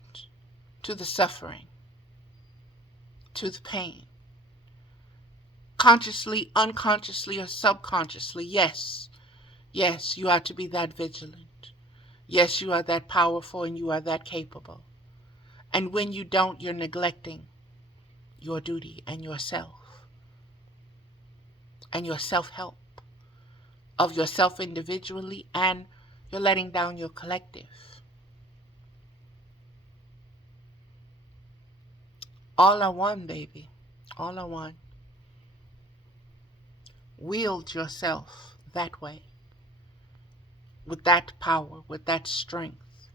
to the suffering, to the pain. Consciously, unconsciously, or subconsciously, yes, you are to be that vigilant. Yes, you are that powerful and you are that capable. And when you don't, you're neglecting your duty and yourself and your self-help of yourself individually, and you're letting down your collective. All are one, baby. All are one. Wield yourself that way, with that power, with that strength,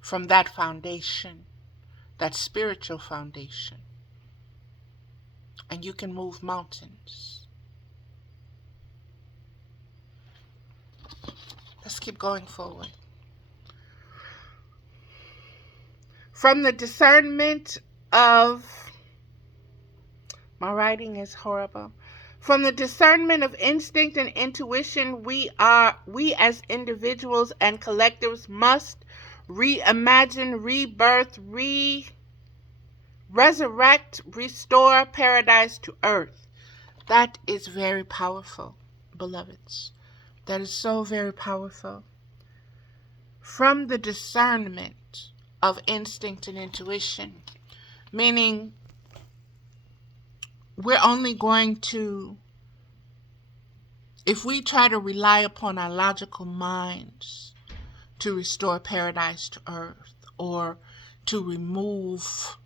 from that foundation, that spiritual foundation, and you can move mountains. Let's keep going forward. From the discernment of, my writing is horrible. From the discernment of instinct and intuition, we as individuals and collectives must reimagine, rebirth, resurrect, restore paradise to earth. That is very powerful, beloveds. That is so very powerful. From the discernment of instinct and intuition, meaning we're only going to, if we try to rely upon our logical minds to restore paradise to earth or to remove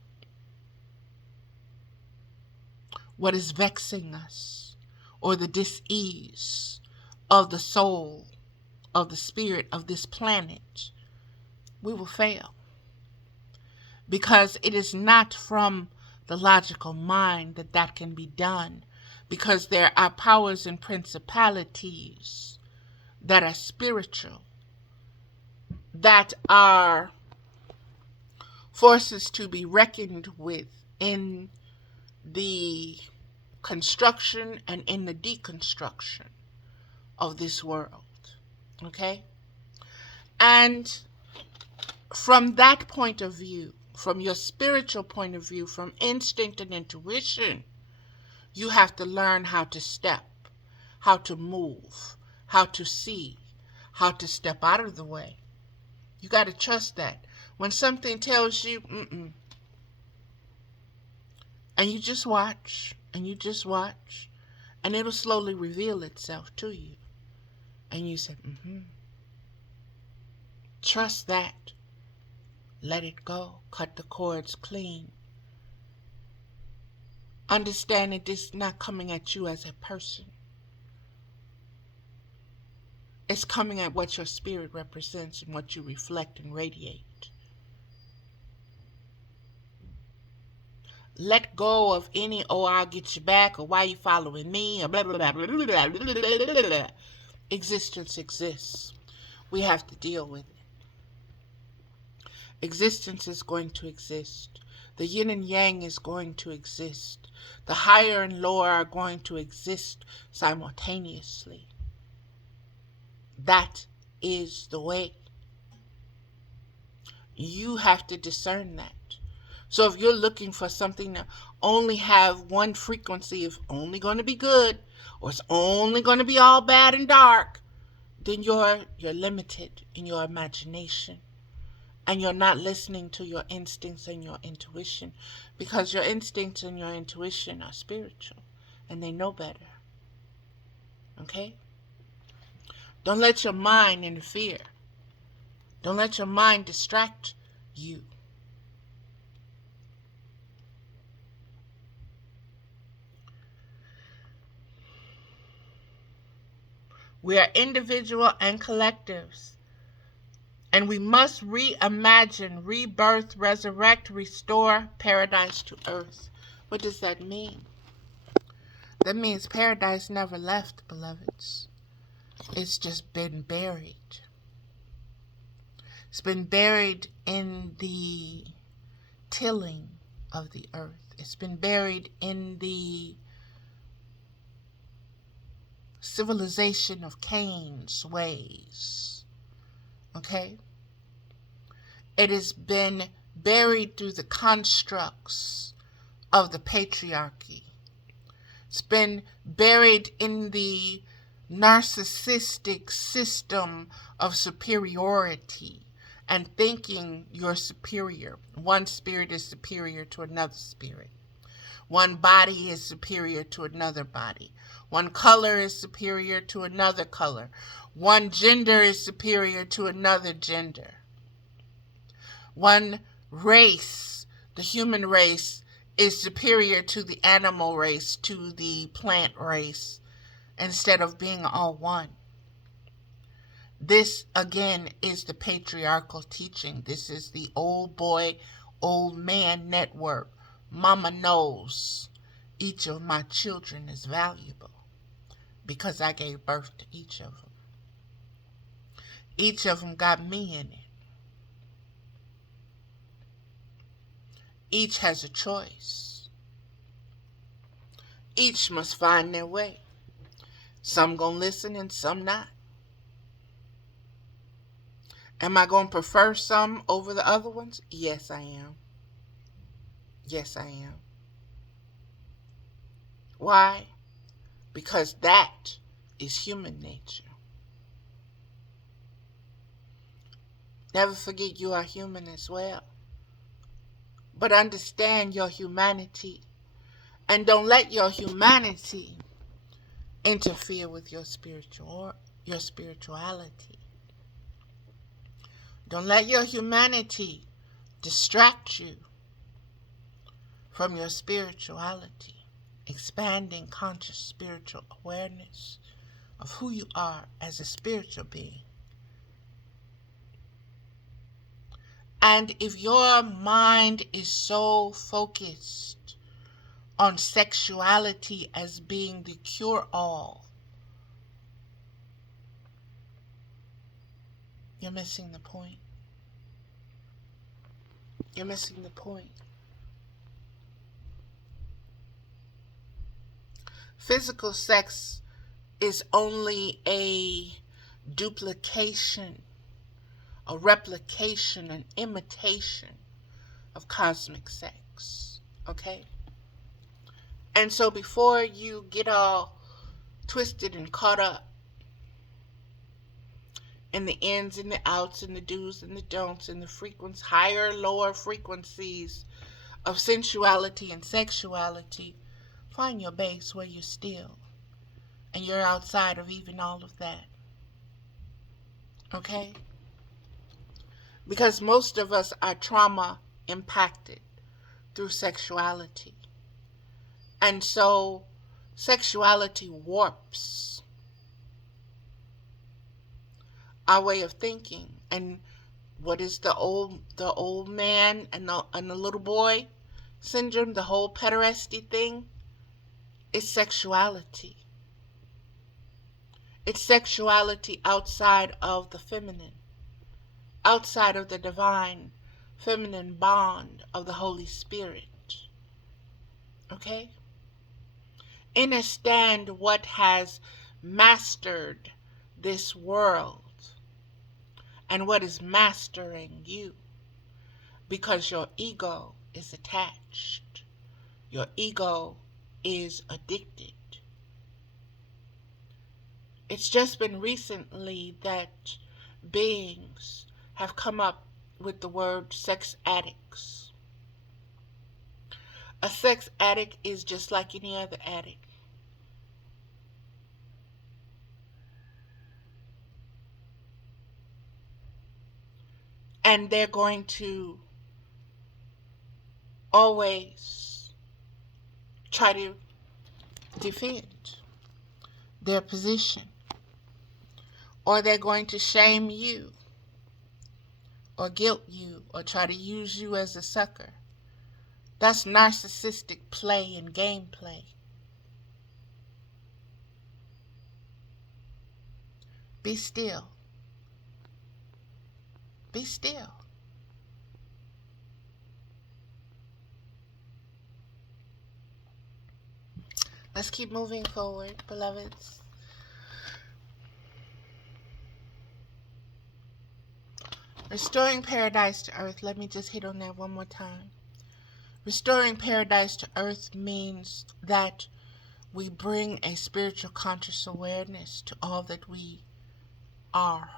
what is vexing us or the dis-ease of the soul, of the spirit of this planet, we will fail. Because it is not from the logical mind that can be done. Because there are powers and principalities that are spiritual, that are forces to be reckoned with in the construction and in the deconstruction of this world. Okay? And from that point of view, from your spiritual point of view, from instinct and intuition, you have to learn how to step, how to move, how to see, how to step out of the way. You got to trust that. When something tells you, And you just watch, and you just watch, and it'll slowly reveal itself to you. And you say, trust that. Let it go. Cut the cords clean. Understand that this is not coming at you as a person. It's coming at what your spirit represents and what you reflect and radiate. Let go of any, oh, I'll get you back, or why you following me, or blah, blah, blah, blah, blah, blah, blah, blah, blah. Existence exists. We have to deal with it. Existence is going to exist. The yin and yang is going to exist. The higher and lower are going to exist simultaneously. That is the way. You have to discern that. So if you're looking for something to only have one frequency, if only going to be good, or it's only going to be all bad and dark, then you're limited in your imagination. And you're not listening to your instincts and your intuition, because your instincts and your intuition are spiritual and they know better. Okay? Don't let your mind interfere. Don't let your mind distract you. We are individual and collectives. And we must reimagine, rebirth, resurrect, restore paradise to earth. What does that mean? That means paradise never left, beloveds. It's just been buried. It's been buried in the tilling of the earth. It's been buried in the civilization of Cain's ways. Okay? It has been buried through the constructs of the patriarchy. It's been buried in the narcissistic system of superiority and thinking you're superior. One spirit is superior to another spirit. One body is superior to another body. One color is superior to another color. One gender is superior to another gender. One race, the human race, is superior to the animal race, to the plant race, instead of being all one. This, again, is the patriarchal teaching. This is the old boy, old man network. Mama knows each of my children is valuable because I gave birth to each of them. Each of them got me in it. Each has a choice. Each must find their way. Some gonna listen and some not. Am I gonna prefer some over the other ones? Yes, I am. Yes, I am. Why? Because that is human nature. Never forget you are human as well. But understand your humanity. And don't let your humanity interfere with your spirituality. Don't let your humanity distract you from your spirituality. Expanding conscious spiritual awareness of who you are as a spiritual being. And if your mind is so focused on sexuality as being the cure-all, you're missing the point. You're missing the point. Physical sex is only a duplication, a replication, an imitation of cosmic sex. Okay? And so before you get all twisted and caught up in the ins and the outs and the do's and the don'ts and the higher, lower frequencies of sensuality and sexuality, find your base where you're still and you're outside of even all of that. Okay? Because most of us are trauma impacted through sexuality. And so sexuality warps our way of thinking. And what is the old man and the little boy syndrome, the whole pederasty thing? It's sexuality. It's sexuality outside of the feminine, outside of the divine feminine bond of the Holy Spirit. Okay? Understand what has mastered this world and what is mastering you, because your ego is attached. Your ego is addicted. It's just been recently that beings have come up with the word sex addicts. A sex addict is just like any other addict. And they're going to always try to defend their position. Or they're going to shame you, or guilt you, or try to use you as a sucker. That's narcissistic play and gameplay. Be still. Be still. Let's keep moving forward, beloveds. Restoring paradise to earth. Let me just hit on that one more time. Restoring paradise to earth means that we bring a spiritual conscious awareness to all that we are,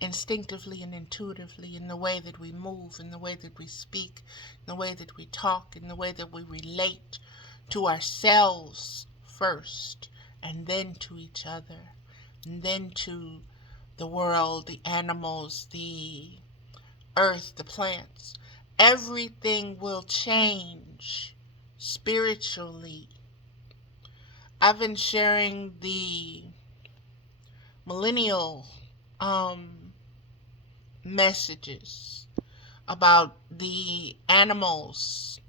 instinctively and intuitively, in the way that we move, in the way that we speak, in the way that we talk, in the way that we relate to ourselves first, and then to each other, and then to the world, the animals, the earth, the plants. Everything will change spiritually. I've been sharing the millennial messages about the animals.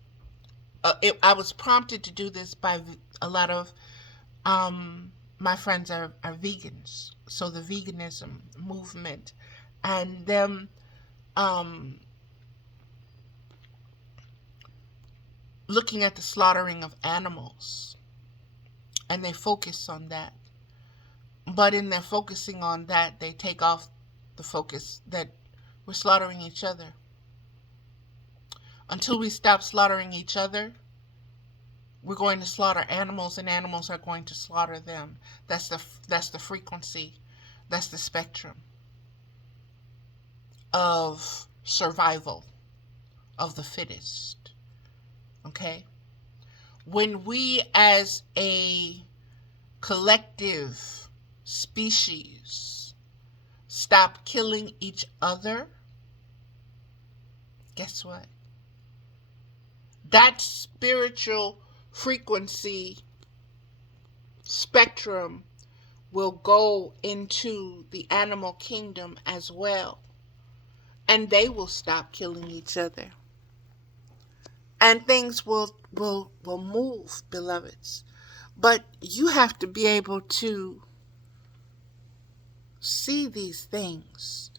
I was prompted to do this by a lot of my friends are vegans, so the veganism movement and them looking at the slaughtering of animals, and they focus on that. But in their focusing on that, they take off the focus that we're slaughtering each other. Until we stop slaughtering each other, we're going to slaughter animals, and animals are going to slaughter them. That's the frequency. That's the spectrum of survival of the fittest. Okay? When we as a collective species stop killing each other, guess what? That spiritual frequency spectrum will go into the animal kingdom as well. And they will stop killing each other. And things will move, beloveds. But you have to be able to see these things.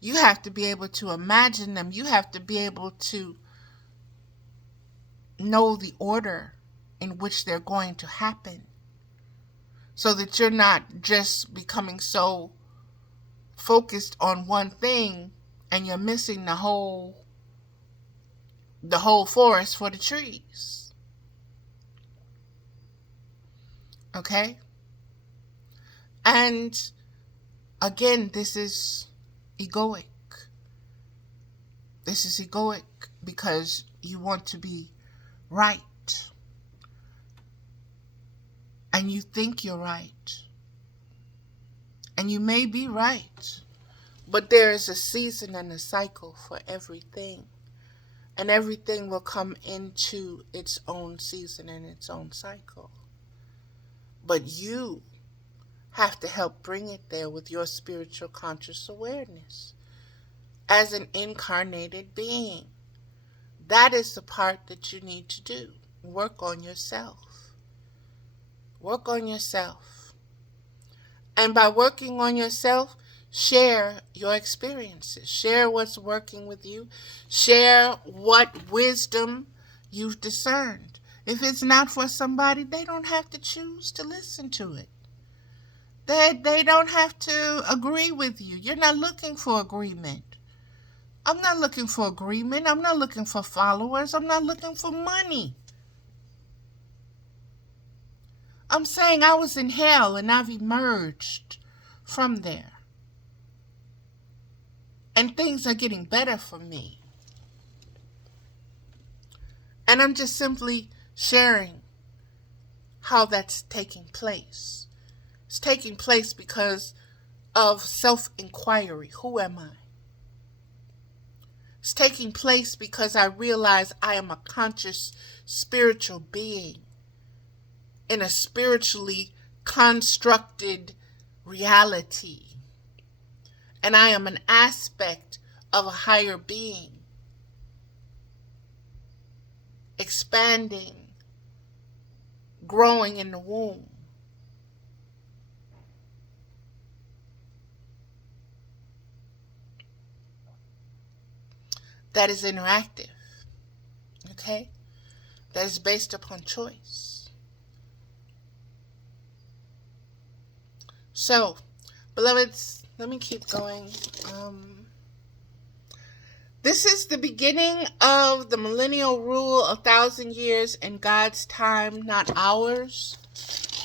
You have to be able to imagine them. You have to be able to know the order in which they're going to happen, so that you're not just becoming so focused on one thing and you're missing the whole forest for the trees. Okay? And again, this is egoic. This is egoic because you want to be right. And you think you're right. And you may be right. But there is a season and a cycle for everything. And everything will come into its own season and its own cycle. But you have to help bring it there with your spiritual conscious awareness as an incarnated being. That is the part that you need to do. Work on yourself. Work on yourself. And by working on yourself, share your experiences. Share what's working with you. Share what wisdom you've discerned. If it's not for somebody, they don't have to choose to listen to it. They don't have to agree with you. You're not looking for agreement. I'm not looking for agreement. I'm not looking for followers. I'm not looking for money. I'm saying I was in hell and I've emerged from there. And things are getting better for me. And I'm just simply sharing how that's taking place. It's taking place because of self-inquiry. Who am I? It's taking place because I realize I am a conscious spiritual being in a spiritually constructed reality. And I am an aspect of a higher being, expanding, growing in the womb. That is interactive, okay? That is based upon choice. So, beloveds, let me keep going. This is the beginning of the millennial rule, 1,000 years in God's time, not ours.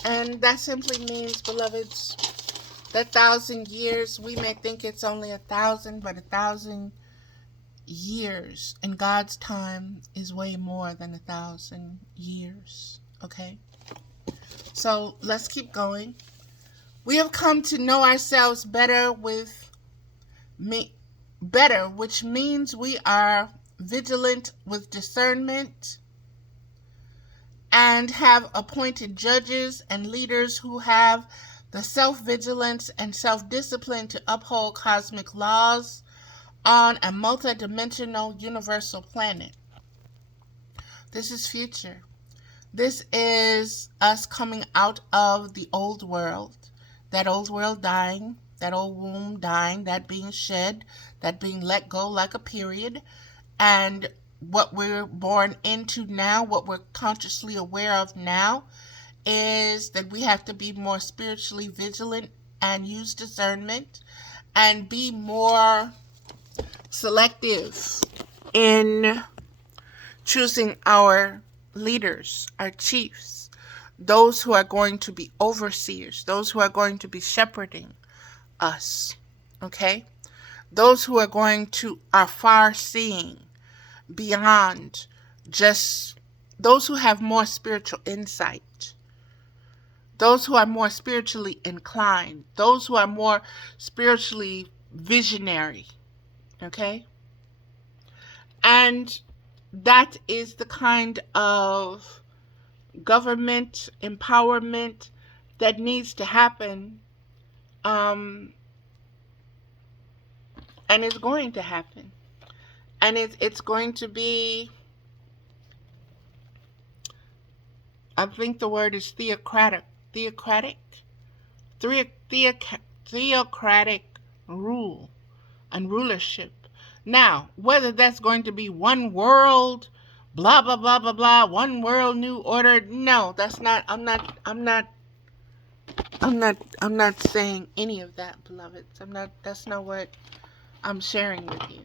And that simply means, beloveds, that 1,000 years, we may think it's only 1,000, but 1,000 years in God's time is way more than 1,000 years. Okay? So let's keep going. We have come to know ourselves better, which means we are vigilant with discernment and have appointed judges and leaders who have the self-vigilance and self-discipline to uphold cosmic laws on a multidimensional universal planet. This is future. This is us coming out of the old world. That old world dying, that old womb dying, that being shed, that being let go like a period. And what we're born into now, what we're consciously aware of now, is that we have to be more spiritually vigilant and use discernment and be more selective in choosing our leaders, our chiefs, those who are going to be overseers, those who are going to be shepherding us, okay? Those who are far-seeing beyond just, those who have more spiritual insight, those who are more spiritually inclined, those who are more spiritually visionary, okay? And that is the kind of government empowerment that needs to happen, and it's going to happen. And it's going to be, I think the word is theocratic rule and rulership. Now, whether that's going to be one world, blah, blah, blah, blah, blah, one world, new order, no, that's not, I'm not saying any of that, beloveds. That's not what I'm sharing with you.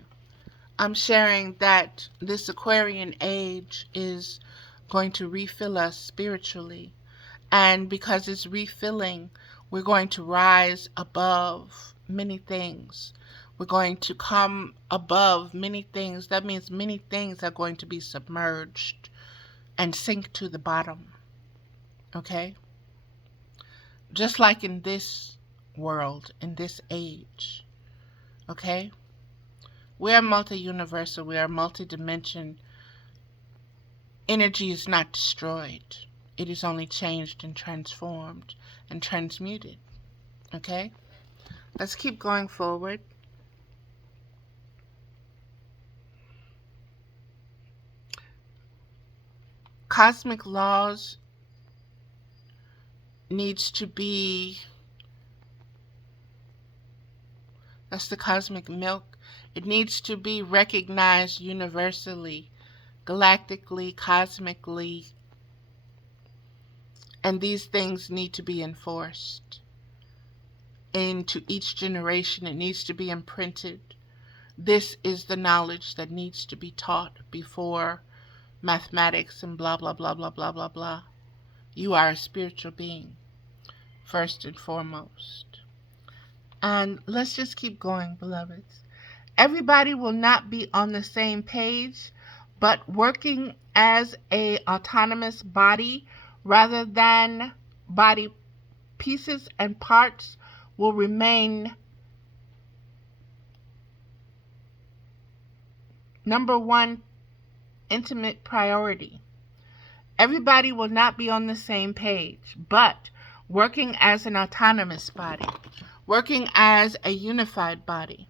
I'm sharing that this Aquarian age is going to refill us spiritually. And because it's refilling, we're going to rise above many things. We're going to come above many things. That means many things are going to be submerged and sink to the bottom. Okay? Just like in this world, in this age. Okay? We are multi-universal. We are multi-dimension. Energy is not destroyed. It is only changed and transformed and transmuted. Okay? Let's keep going forward. Cosmic laws needs to be, that's the cosmic milk. It needs to be recognized universally, galactically, cosmically, and these things need to be enforced into each generation. It needs to be imprinted. This is the knowledge that needs to be taught before mathematics and blah, blah, blah, blah, blah, blah, blah. You are a spiritual being, first and foremost. And let's just keep going, beloveds. Everybody will not be on the same page, but working as a autonomous body rather than body pieces and parts will remain number one intimate priority. Everybody will not be on the same page, but working as an autonomous body, working as a unified body,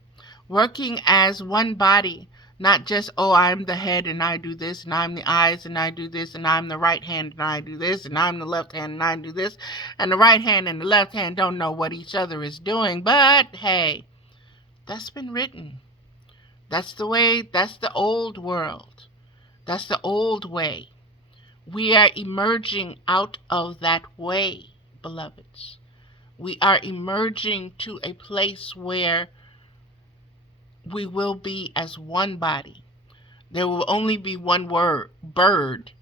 working as one body, not just, oh, I'm the head and I do this, and I'm the eyes and I do this, and I'm the right hand and I do this, and I'm the left hand and I do this, and the right hand and the left hand don't know what each other is doing, but hey, that's been written. That's the way, that's the old world. That's the old way. We are emerging out of that way, beloveds. We are emerging to a place where we will be as one body. There will only be one bird,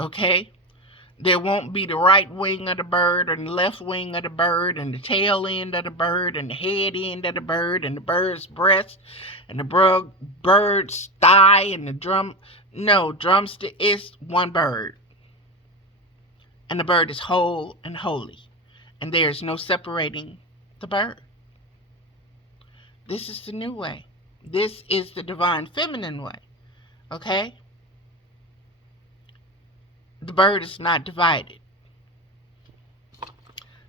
okay? There won't be the right wing of the bird and the left wing of the bird and the tail end of the bird and the head end of the bird and the bird's breast and the bird's thigh and the drum. No, drumstick is one bird. And the bird is whole and holy. And there is no separating the bird. This is the new way. This is the divine feminine way. Okay? The bird is not divided.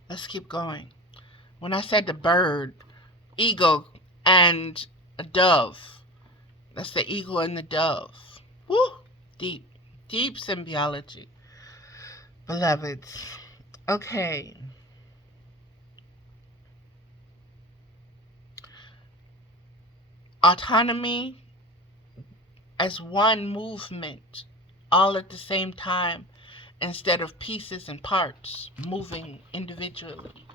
Let's keep going. When I said the bird, eagle and a dove. That's the eagle and the dove. Woo! Deep, deep symbiology. Beloveds. Okay. Autonomy as one movement, all at the same time, instead of pieces and parts moving individually.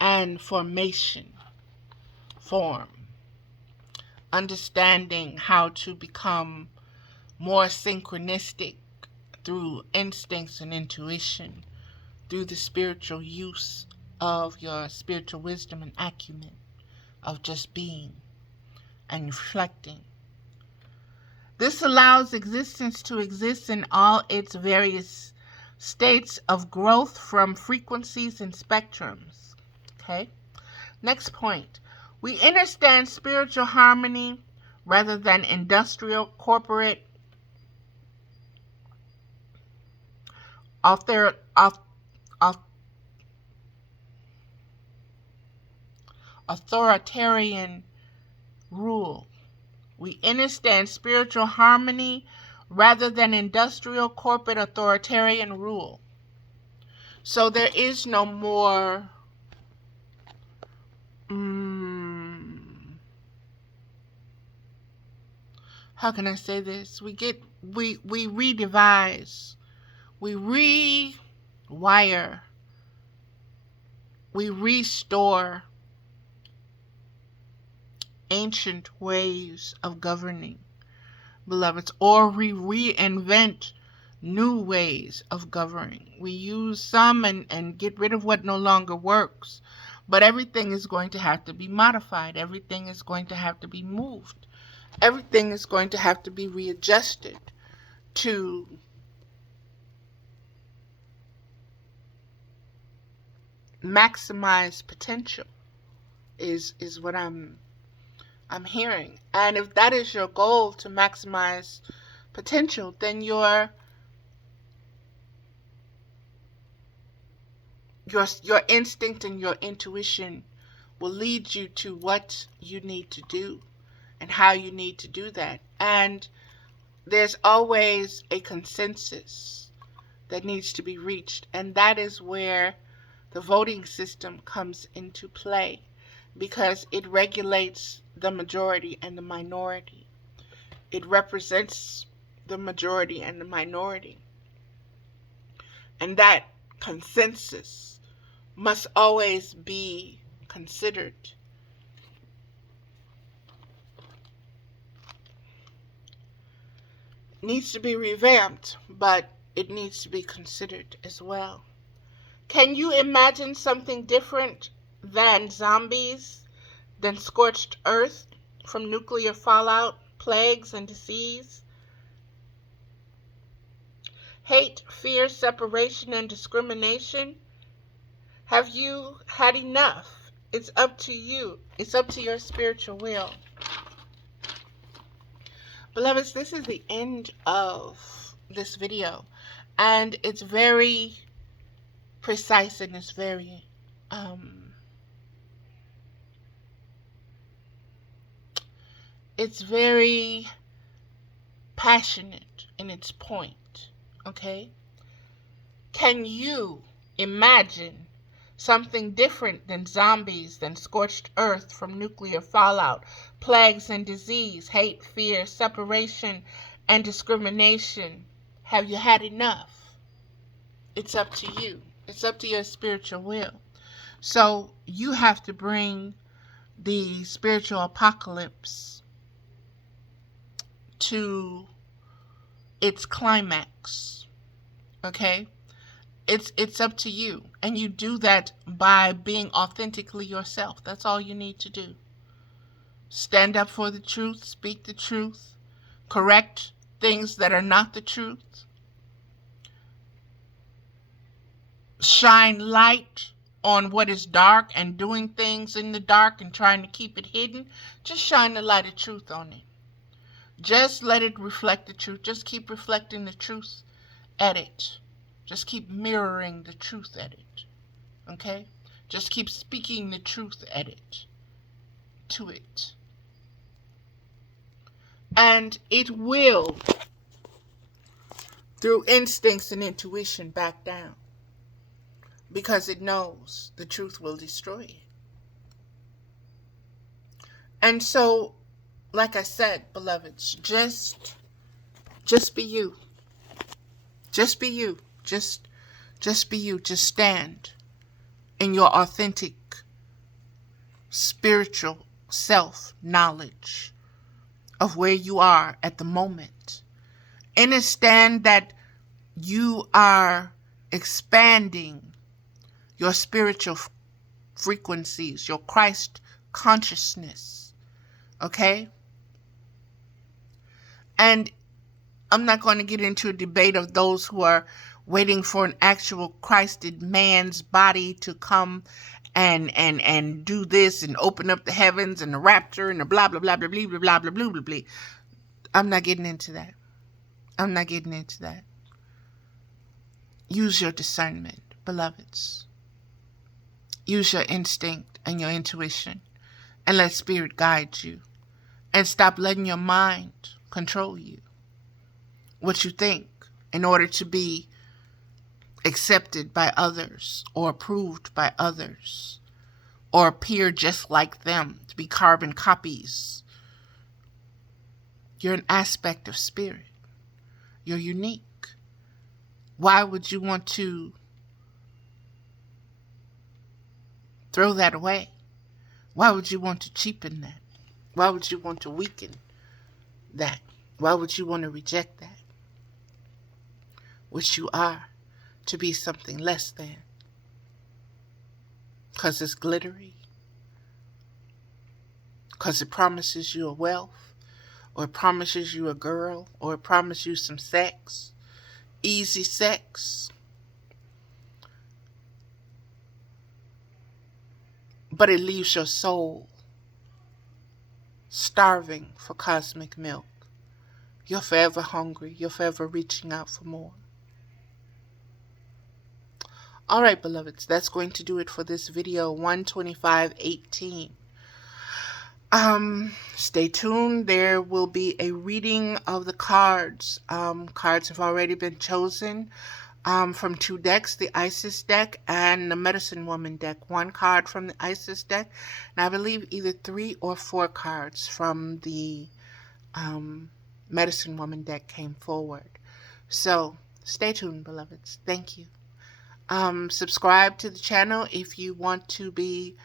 And formation, form. Understanding how to become more synchronistic through instincts and intuition, through the spiritual use of your spiritual wisdom and acumen of just being and reflecting. This allows existence to exist in all its various states of growth from frequencies and spectrums. Okay? Next point. We understand spiritual harmony rather than industrial, corporate, authoritarian rule. We understand spiritual harmony rather than industrial, corporate, authoritarian rule. So there is no more how can I say this? We redevise, we rewire, we restore ancient ways of governing, beloveds, or we reinvent new ways of governing. We use some and get rid of what no longer works, But everything is going to have to be modified. Everything is going to have to be moved. Everything is going to have to be readjusted to maximize potential is what I'm hearing. And if that is your goal, to maximize potential, then your instinct and your intuition will lead you to what you need to do and how you need to do that. And there's always a consensus that needs to be reached, and that is where the voting system comes into play, because it regulates the majority and the minority. It represents the majority and the minority. And that consensus must always be considered. It needs to be revamped, but it needs to be considered as well. Can you imagine something different than zombies, than scorched earth from nuclear fallout, plagues, and disease? Hate, fear, separation, and discrimination? Have you had enough? It's up to you. It's up to your spiritual will. Beloveds, this is the end of this video, and it's very precise, and it's very passionate in its point. Okay? Can you imagine something different than zombies, than scorched earth from nuclear fallout, plagues and disease, hate, fear, separation, and discrimination? Have you had enough? It's up to you. It's up to your spiritual will. So you have to bring the spiritual apocalypse to its climax. Okay? It's up to you. And you do that by being authentically yourself. That's all you need to do. Stand up for the truth, speak the truth, correct things that are not the truth, shine light on what is dark and doing things in the dark and trying to keep it hidden. Just shine the light of truth on it. Just let it reflect the truth. Just keep reflecting the truth at it. Just keep mirroring the truth at it. Okay? Just keep speaking the truth at it. To it. And it will, through instincts and intuition, back down. Because it knows the truth will destroy it. And so, like I said, beloveds, just be you. Just be you. Just be you. Just stand in your authentic spiritual self-knowledge of where you are at the moment. Understand that you are expanding your spiritual frequencies, your Christ consciousness. Okay? And I'm not going to get into a debate of those who are waiting for an actual Christed man's body to come and do this and open up the heavens and the rapture and the blah blah blah blah blah blah blah blah blah blah blah. I'm not getting into that. I'm not getting into that. Use your discernment, beloveds. Use your instinct and your intuition, and let spirit guide you. And stop letting your mind control you. What you think in order to be accepted by others or approved by others or appear just like them, to be carbon copies. You're an aspect of spirit. You're unique. Why would you want to throw that away? Why would you want to cheapen that? Why would you want to weaken that? Why would you want to reject that? Which you are, to be something less than. because it's glittery, because it promises you a wealth, or it promises you a girl, or it promises you some sex, easy sex. But it leaves your soul starving for cosmic milk. You're forever hungry. You're forever reaching out for more. All right, beloveds, that's going to do it for this video 12518. Stay tuned. There will be a reading of the cards. Cards have already been chosen from 2 decks, the Isis deck and the Medicine Woman deck. 1 card from the Isis deck, and I believe either 3 or 4 cards from the Medicine Woman deck came forward. So stay tuned, beloveds. Thank you. Subscribe to the channel if you want to be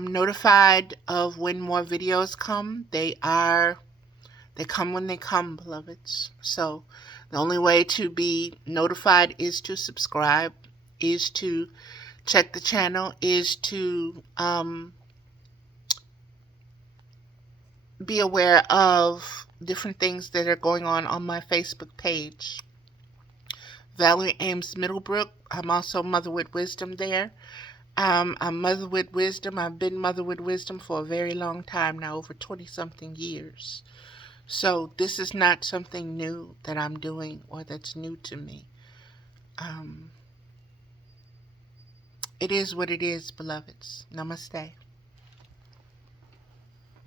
notified of when more videos come. They come when they come, beloveds. So the only way to be notified is to subscribe, is to check the channel, is to be aware of different things that are going on my Facebook page. Valerie Ames Middlebrook. I'm also Mother with Wisdom there. I'm Mother with Wisdom. I've been Mother with Wisdom for a very long time now, over 20-something years. So this is not something new that I'm doing or that's new to me. It is what it is, beloveds. Namaste.